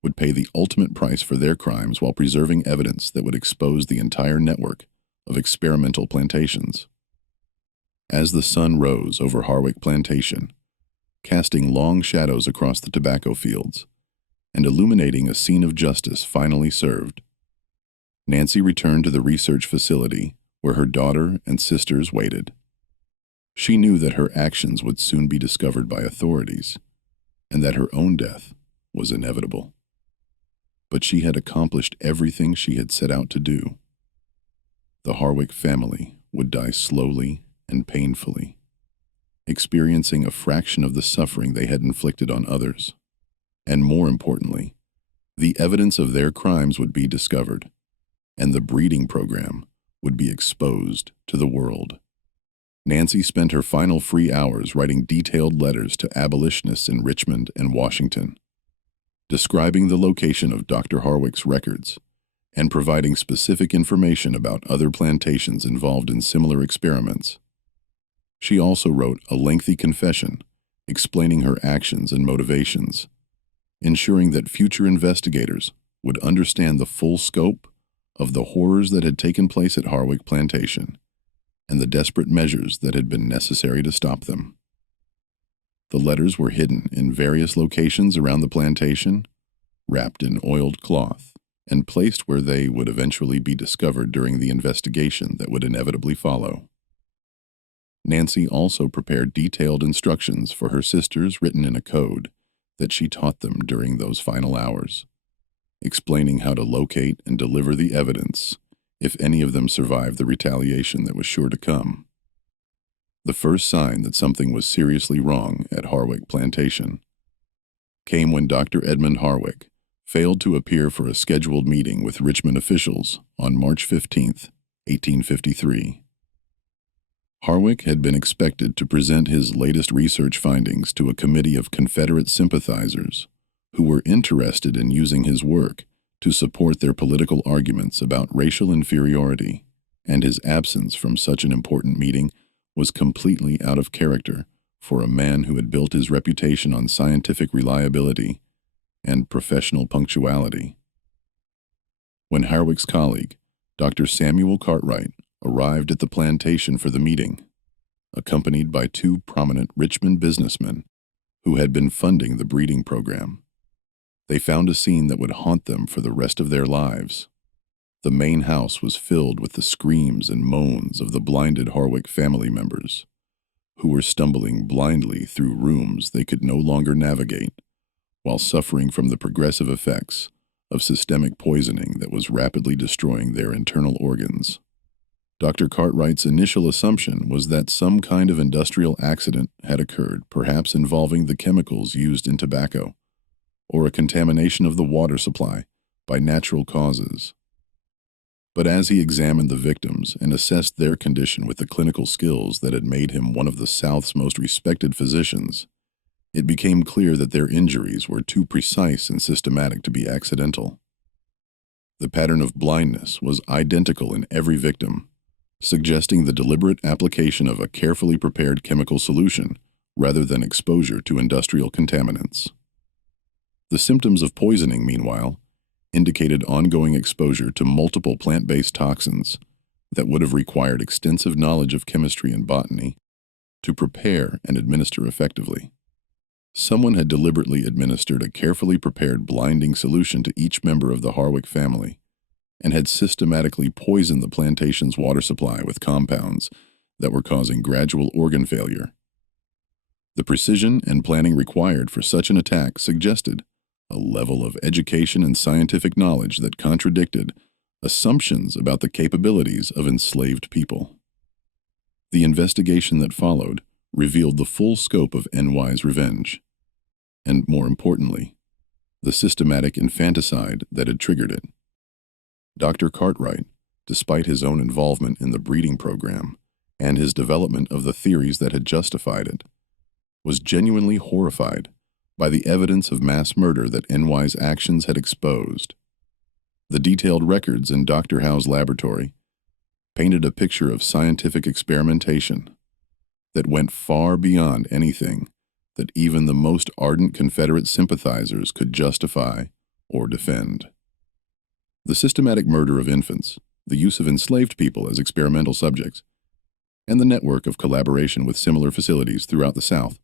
would pay the ultimate price for their crimes while preserving evidence that would expose the entire network of experimental plantations. As the sun rose over Harwick Plantation, casting long shadows across the tobacco fields and illuminating a scene of justice finally served, Nancy returned to the research facility where her daughter and sisters waited. She knew that her actions would soon be discovered by authorities and that her own death was inevitable. But she had accomplished everything she had set out to do. The Harwick family would die slowly and painfully, experiencing a fraction of the suffering they had inflicted on others. And more importantly, the evidence of their crimes would be discovered, and the breeding program would be exposed to the world. Nancy spent her final free hours writing detailed letters to abolitionists in Richmond and Washington, describing the location of Dr. Harwick's records and providing specific information about other plantations involved in similar experiments. She also wrote a lengthy confession explaining her actions and motivations, ensuring that future investigators would understand the full scope of the horrors that had taken place at Harwick Plantation and the desperate measures that had been necessary to stop them. The letters were hidden in various locations around the plantation, wrapped in oiled cloth, and placed where they would eventually be discovered during the investigation that would inevitably follow. Nancy also prepared detailed instructions for her sisters written in a code that she taught them during those final hours, explaining how to locate and deliver the evidence if any of them survived the retaliation that was sure to come. The first sign that something was seriously wrong at Harwick Plantation came when Dr. Edmund Harwick failed to appear for a scheduled meeting with Richmond officials on March 15, 1853. Harwick had been expected to present his latest research findings to a committee of Confederate sympathizers who were interested in using his work to support their political arguments about racial inferiority, and his absence from such an important meeting was completely out of character for a man who had built his reputation on scientific reliability and professional punctuality. When Harwick's colleague, Dr. Samuel Cartwright, arrived at the plantation for the meeting, accompanied by 2 prominent Richmond businessmen who had been funding the breeding program, they found a scene that would haunt them for the rest of their lives. The main house was filled with the screams and moans of the blinded Harwick family members, who were stumbling blindly through rooms they could no longer navigate, while suffering from the progressive effects of systemic poisoning that was rapidly destroying their internal organs. Dr. Cartwright's initial assumption was that some kind of industrial accident had occurred, perhaps involving the chemicals used in tobacco, or a contamination of the water supply by natural causes. But as he examined the victims and assessed their condition with the clinical skills that had made him one of the South's most respected physicians, It became clear that their injuries were too precise and systematic to be accidental. The pattern of blindness was identical in every victim, suggesting the deliberate application of a carefully prepared chemical solution rather than exposure to industrial contaminants. The symptoms of poisoning, meanwhile, indicated ongoing exposure to multiple plant-based toxins that would have required extensive knowledge of chemistry and botany to prepare and administer effectively. Someone had deliberately administered a carefully prepared blinding solution to each member of the Harwick family and had systematically poisoned the plantation's water supply with compounds that were causing gradual organ failure. The precision and planning required for such an attack suggested a level of education and scientific knowledge that contradicted assumptions about the capabilities of enslaved people. The investigation that followed revealed the full scope of NY's revenge, and more importantly, the systematic infanticide that had triggered it. Dr. Cartwright, despite his own involvement in the breeding program and his development of the theories that had justified it, was genuinely horrified by the evidence of mass murder that NY's actions had exposed. The detailed records in Dr. Howe's laboratory painted a picture of scientific experimentation that went far beyond anything that even the most ardent Confederate sympathizers could justify or defend. The systematic murder of infants, the use of enslaved people as experimental subjects, and the network of collaboration with similar facilities throughout the South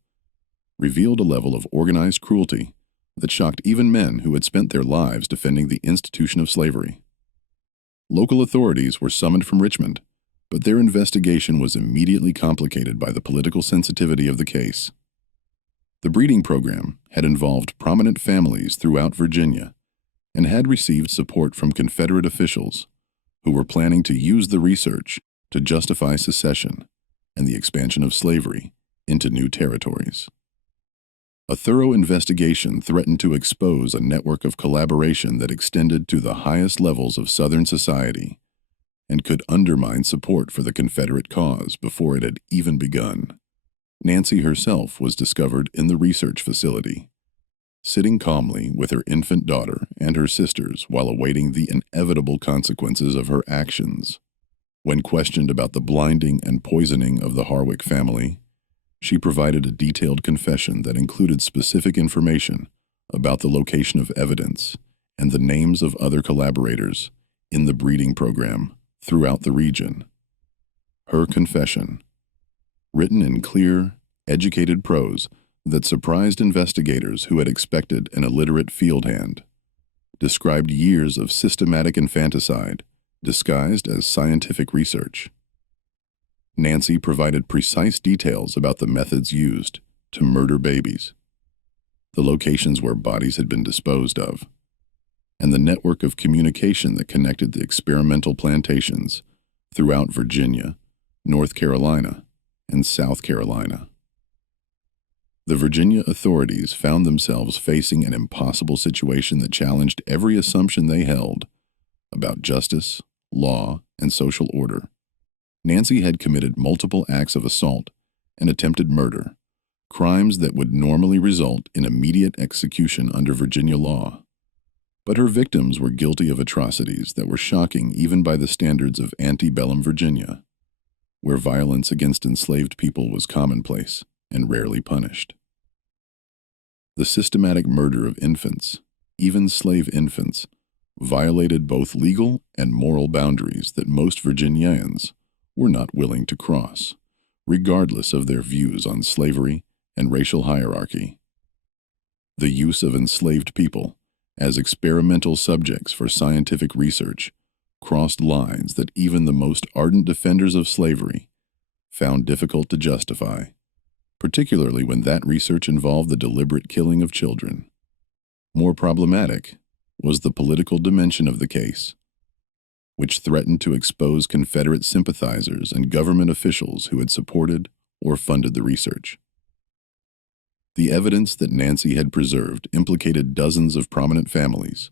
revealed a level of organized cruelty that shocked even men who had spent their lives defending the institution of slavery. Local authorities were summoned from Richmond, but their investigation was immediately complicated by the political sensitivity of the case. The breeding program had involved prominent families throughout Virginia and had received support from Confederate officials who were planning to use the research to justify secession and the expansion of slavery into new territories. A thorough investigation threatened to expose a network of collaboration that extended to the highest levels of Southern society and could undermine support for the Confederate cause before it had even begun. Nancy herself was discovered in the research facility, sitting calmly with her infant daughter and her sisters while awaiting the inevitable consequences of her actions. When questioned about the blinding and poisoning of the Harwick family, she provided a detailed confession that included specific information about the location of evidence and the names of other collaborators in the breeding program throughout the region. Her confession, written in clear, educated prose that surprised investigators who had expected an illiterate field hand, described years of systematic infanticide disguised as scientific research. Nancy provided precise details about the methods used to murder babies, the locations where bodies had been disposed of, and the network of communication that connected the experimental plantations throughout Virginia, North Carolina, and South Carolina. The Virginia authorities found themselves facing an impossible situation that challenged every assumption they held about justice, law, and social order. Nancy had committed multiple acts of assault and attempted murder, crimes that would normally result in immediate execution under Virginia law. But her victims were guilty of atrocities that were shocking even by the standards of antebellum Virginia, where violence against enslaved people was commonplace and rarely punished. The systematic murder of infants, even slave infants, violated both legal and moral boundaries that most Virginians were not willing to cross, regardless of their views on slavery and racial hierarchy. The use of enslaved people as experimental subjects for scientific research crossed lines that even the most ardent defenders of slavery found difficult to justify, particularly when that research involved the deliberate killing of children. More problematic was the political dimension of the case, which threatened to expose Confederate sympathizers and government officials who had supported or funded the research. The evidence that Nancy had preserved implicated dozens of prominent families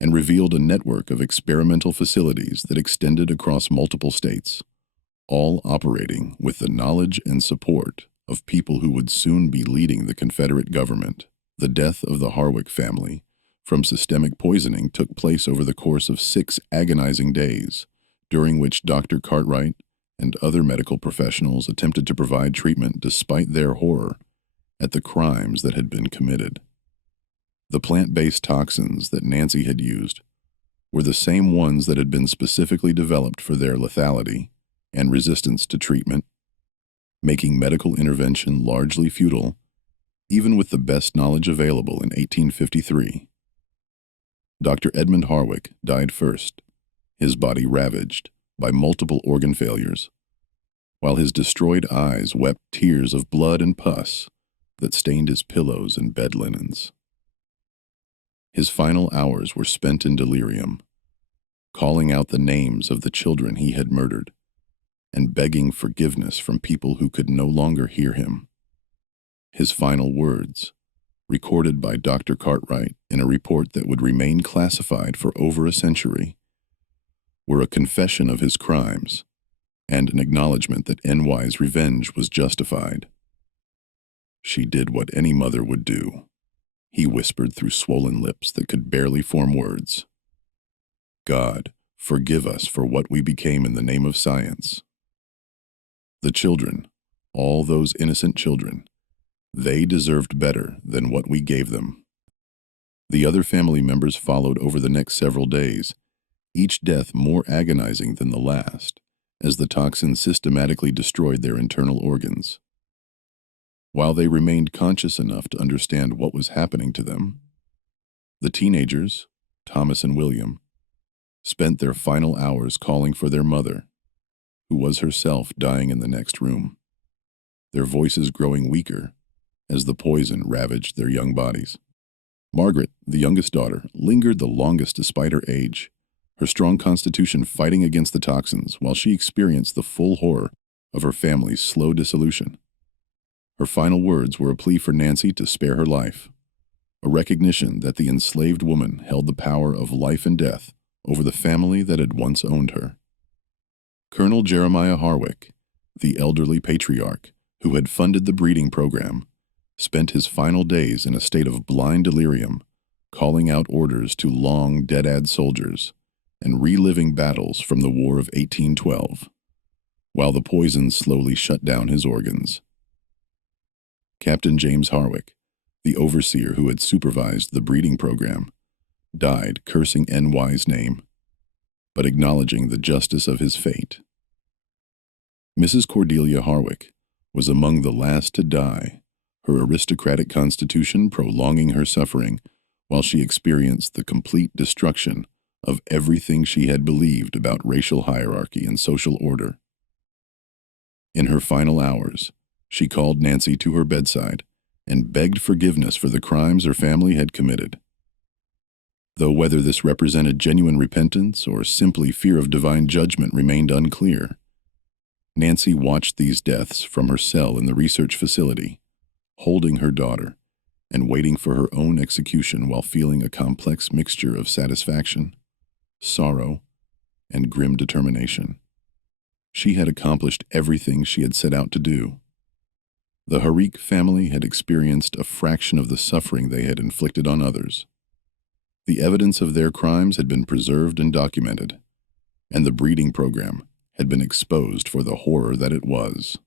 and revealed a network of experimental facilities that extended across multiple states, all operating with the knowledge and support of people who would soon be leading the Confederate government. The death of the Harwick family from systemic poisoning took place over the course of 6 agonizing days, during which Dr. Cartwright and other medical professionals attempted to provide treatment despite their horror at the crimes that had been committed. The plant-based toxins that Nancy had used were the same ones that had been specifically developed for their lethality and resistance to treatment, making medical intervention largely futile, even with the best knowledge available in 1853. Dr. Edmund Harwick died first, his body ravaged by multiple organ failures, while his destroyed eyes wept tears of blood and pus that stained his pillows and bed linens. His final hours were spent in delirium, calling out the names of the children he had murdered and begging forgiveness from people who could no longer hear him. His final words, recorded by Dr. Cartwright in a report that would remain classified for over a century, were a confession of his crimes and an acknowledgement that NY's revenge was justified. "She did what any mother would do," he whispered through swollen lips that could barely form words. "God, forgive us for what we became in the name of science." The children, all those innocent children, they deserved better than what we gave them. The other family members followed over the next several days, each death more agonizing than the last, as the toxins systematically destroyed their internal organs. While they remained conscious enough to understand what was happening to them, the teenagers, Thomas and William, spent their final hours calling for their mother, who was herself dying in the next room, their voices growing weaker as the poison ravaged their young bodies. Margaret, the youngest daughter, lingered the longest despite her age, her strong constitution fighting against the toxins while she experienced the full horror of her family's slow dissolution. Her final words were a plea for Nancy to spare her life, a recognition that the enslaved woman held the power of life and death over the family that had once owned her. Colonel Jeremiah Harwick, the elderly patriarch who had funded the breeding program, spent his final days in a state of blind delirium, calling out orders to long dead-ad soldiers and reliving battles from the War of 1812, while the poison slowly shut down his organs. Captain James Harwick, the overseer who had supervised the breeding program, died cursing NY's name, but acknowledging the justice of his fate. Mrs. Cordelia Harwick was among the last to die, her aristocratic constitution prolonging her suffering while she experienced the complete destruction of everything she had believed about racial hierarchy and social order. In her final hours, she called Nancy to her bedside and begged forgiveness for the crimes her family had committed. Though whether this represented genuine repentance or simply fear of divine judgment remained unclear, Nancy watched these deaths from her cell in the research facility, holding her daughter and waiting for her own execution while feeling a complex mixture of satisfaction, sorrow, and grim determination. She had accomplished everything she had set out to do. The Harwick family had experienced a fraction of the suffering they had inflicted on others. The evidence of their crimes had been preserved and documented, and the breeding program had been exposed for the horror that it was.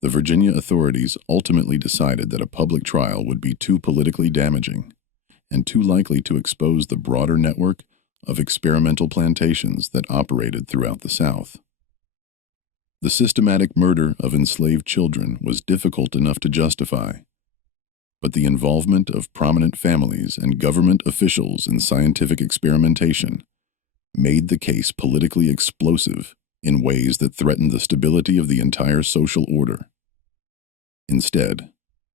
The Virginia authorities ultimately decided that a public trial would be too politically damaging and too likely to expose the broader network of experimental plantations that operated throughout the South. The systematic murder of enslaved children was difficult enough to justify, but the involvement of prominent families and government officials in scientific experimentation made the case politically explosive in ways that threatened the stability of the entire social order. Instead,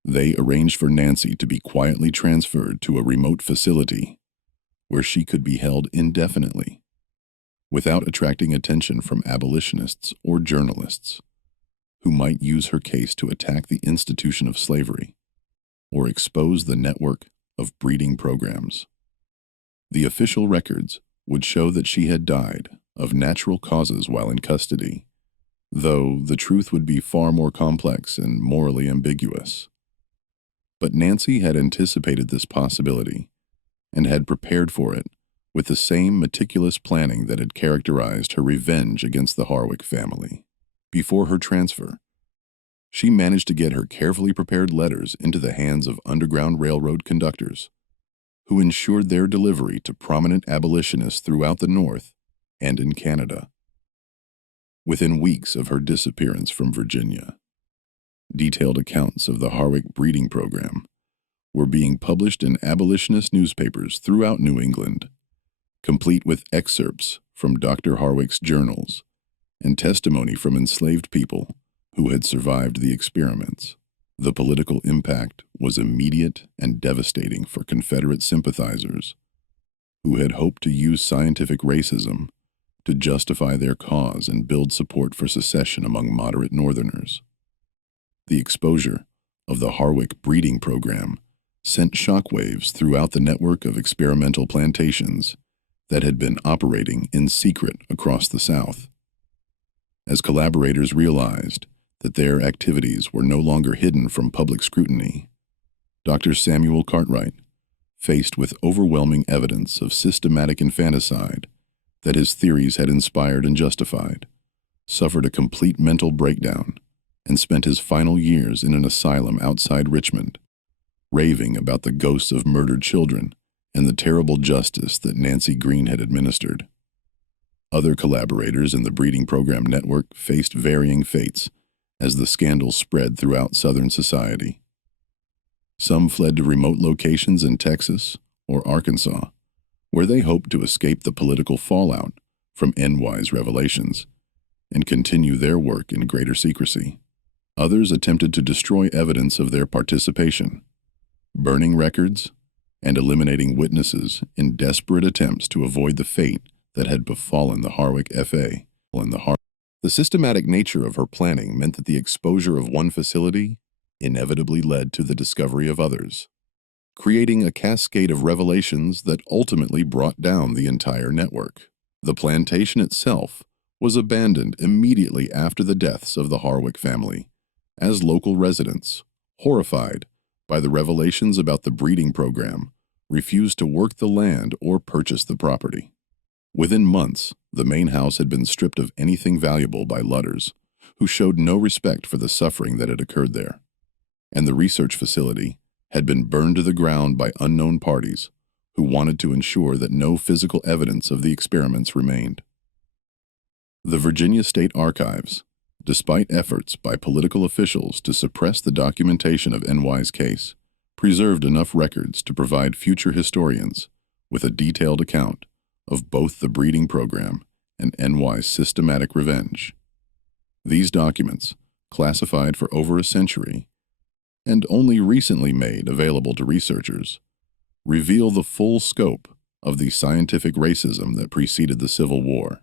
they arranged for Nancy to be quietly transferred to a remote facility where she could be held indefinitely, without attracting attention from abolitionists or journalists who might use her case to attack the institution of slavery or expose the network of breeding programs. The official records would show that she had died of natural causes while in custody, though the truth would be far more complex and morally ambiguous. But Nancy had anticipated this possibility and had prepared for it with the same meticulous planning that had characterized her revenge against the Harwick family. Before her transfer, she managed to get her carefully prepared letters into the hands of Underground Railroad conductors, who ensured their delivery to prominent abolitionists throughout the North and in Canada. Within weeks of her disappearance from Virginia, detailed accounts of the Harwick breeding program were being published in abolitionist newspapers throughout New England, complete with excerpts from Dr. Harwick's journals and testimony from enslaved people who had survived the experiments. The political impact was immediate and devastating for Confederate sympathizers who had hoped to use scientific racism to justify their cause and build support for secession among moderate Northerners. The exposure of the Harwick breeding program sent shockwaves throughout the network of experimental plantations that had been operating in secret across the South. As collaborators realized that their activities were no longer hidden from public scrutiny, Dr. Samuel Cartwright, faced with overwhelming evidence of systematic infanticide that his theories had inspired and justified, suffered a complete mental breakdown and spent his final years in an asylum outside Richmond, raving about the ghosts of murdered children and the terrible justice that Nancy Green had administered. Other collaborators in the breeding program network faced varying fates as the scandal spread throughout Southern society. Some fled to remote locations in Texas or Arkansas, where they hoped to escape the political fallout from NY's revelations and continue their work in greater secrecy. Others attempted to destroy evidence of their participation, burning records and eliminating witnesses in desperate attempts to avoid the fate that had befallen the Harwick F.A. The systematic nature of her planning meant that the exposure of one facility inevitably led to the discovery of others, creating a cascade of revelations that ultimately brought down the entire network. The plantation itself was abandoned immediately after the deaths of the Harwick family, as local residents, horrified by the revelations about the breeding program, refused to work the land or purchase the property. Within months, the main house had been stripped of anything valuable by Ludders, who showed no respect for the suffering that had occurred there, and the research facility had been burned to the ground by unknown parties who wanted to ensure that no physical evidence of the experiments remained. The Virginia State Archives, despite efforts by political officials to suppress the documentation of NY's case, preserved enough records to provide future historians with a detailed account of both the breeding program and NY's systematic revenge. These documents, classified for over a century and only recently made available to researchers, reveal the full scope of the scientific racism that preceded the Civil War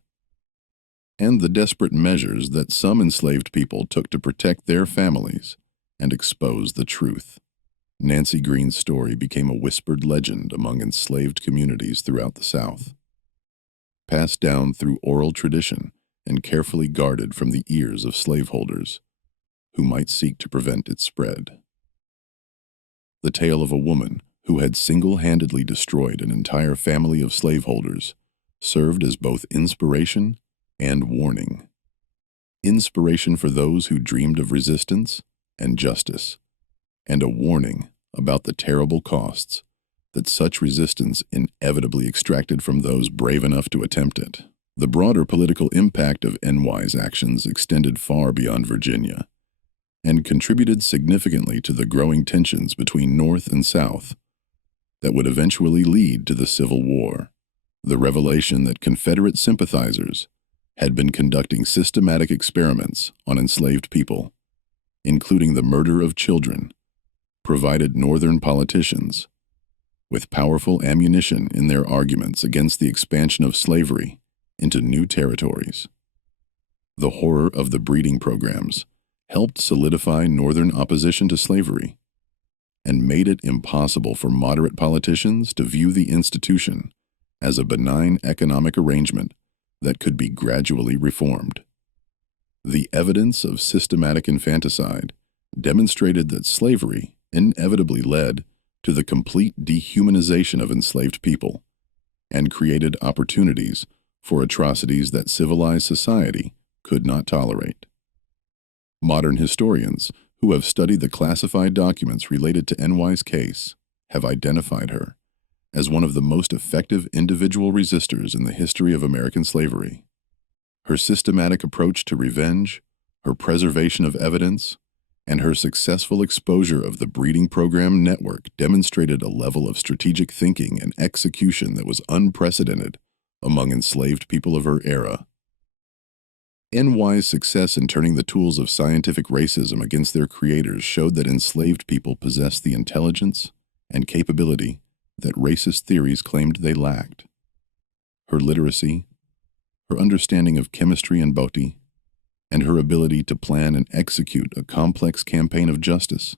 and the desperate measures that some enslaved people took to protect their families and expose the truth. Nancy Green's story became a whispered legend among enslaved communities throughout the South, passed down through oral tradition and carefully guarded from the ears of slaveholders who might seek to prevent its spread. The tale of a woman who had single-handedly destroyed an entire family of slaveholders served as both inspiration and warning. Inspiration for those who dreamed of resistance and justice, and a warning about the terrible costs that such resistance inevitably extracted from those brave enough to attempt it. The broader political impact of NY's actions extended far beyond Virginia and contributed significantly to the growing tensions between North and South that would eventually lead to the Civil War. The revelation that Confederate sympathizers had been conducting systematic experiments on enslaved people, including the murder of children, provided Northern politicians with powerful ammunition in their arguments against the expansion of slavery into new territories. The horror of the breeding programs helped solidify Northern opposition to slavery and made it impossible for moderate politicians to view the institution as a benign economic arrangement that could be gradually reformed. The evidence of systematic infanticide demonstrated that slavery inevitably led to the complete dehumanization of enslaved people and created opportunities for atrocities that civilized society could not tolerate. Modern historians who have studied the classified documents related to NY's case have identified her as one of the most effective individual resistors in the history of American slavery. Her systematic approach to revenge, her preservation of evidence, and her successful exposure of the breeding program network demonstrated a level of strategic thinking and execution that was unprecedented among enslaved people of her era. NY's success in turning the tools of scientific racism against their creators showed that enslaved people possessed the intelligence and capability that racist theories claimed they lacked. Her literacy, her understanding of chemistry and botany, and her ability to plan and execute a complex campaign of justice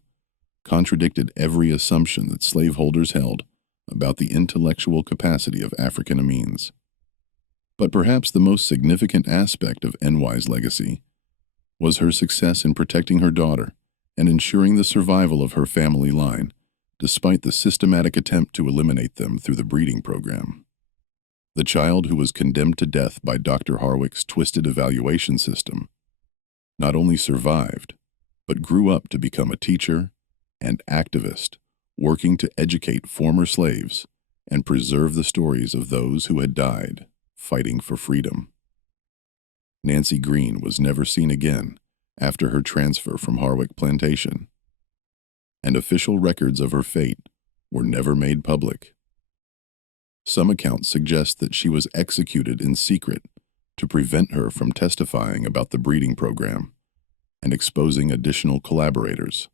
contradicted every assumption that slaveholders held about the intellectual capacity of African Americans. But perhaps the most significant aspect of NY's legacy was her success in protecting her daughter and ensuring the survival of her family line, despite the systematic attempt to eliminate them through the breeding program. The child who was condemned to death by Dr. Harwick's twisted evaluation system not only survived, but grew up to become a teacher and activist, working to educate former slaves and preserve the stories of those who had died fighting for freedom. Nancy Green was never seen again after her transfer from Harwick Plantation, and official records of her fate were never made public. Some accounts suggest that she was executed in secret to prevent her from testifying about the breeding program and exposing additional collaborators.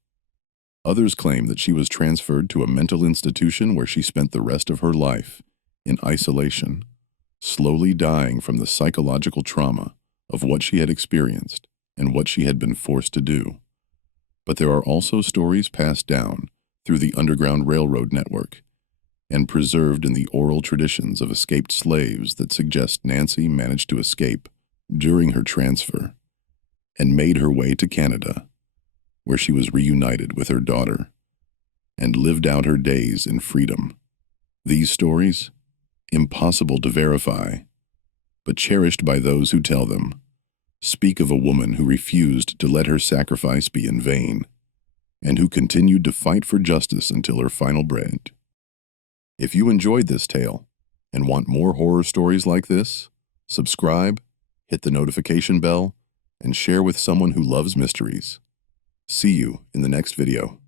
Others claim that she was transferred to a mental institution where she spent the rest of her life in isolation, slowly dying from the psychological trauma of what she had experienced and what she had been forced to do. But there are also stories passed down through the Underground Railroad network and preserved in the oral traditions of escaped slaves that suggest Nancy managed to escape during her transfer and made her way to Canada, where she was reunited with her daughter and lived out her days in freedom. These stories, impossible to verify, but cherished by those who tell them, speak of a woman who refused to let her sacrifice be in vain and who continued to fight for justice until her final breath. If you enjoyed this tale and want more horror stories like this, subscribe, hit the notification bell, and share with someone who loves mysteries. See you in the next video.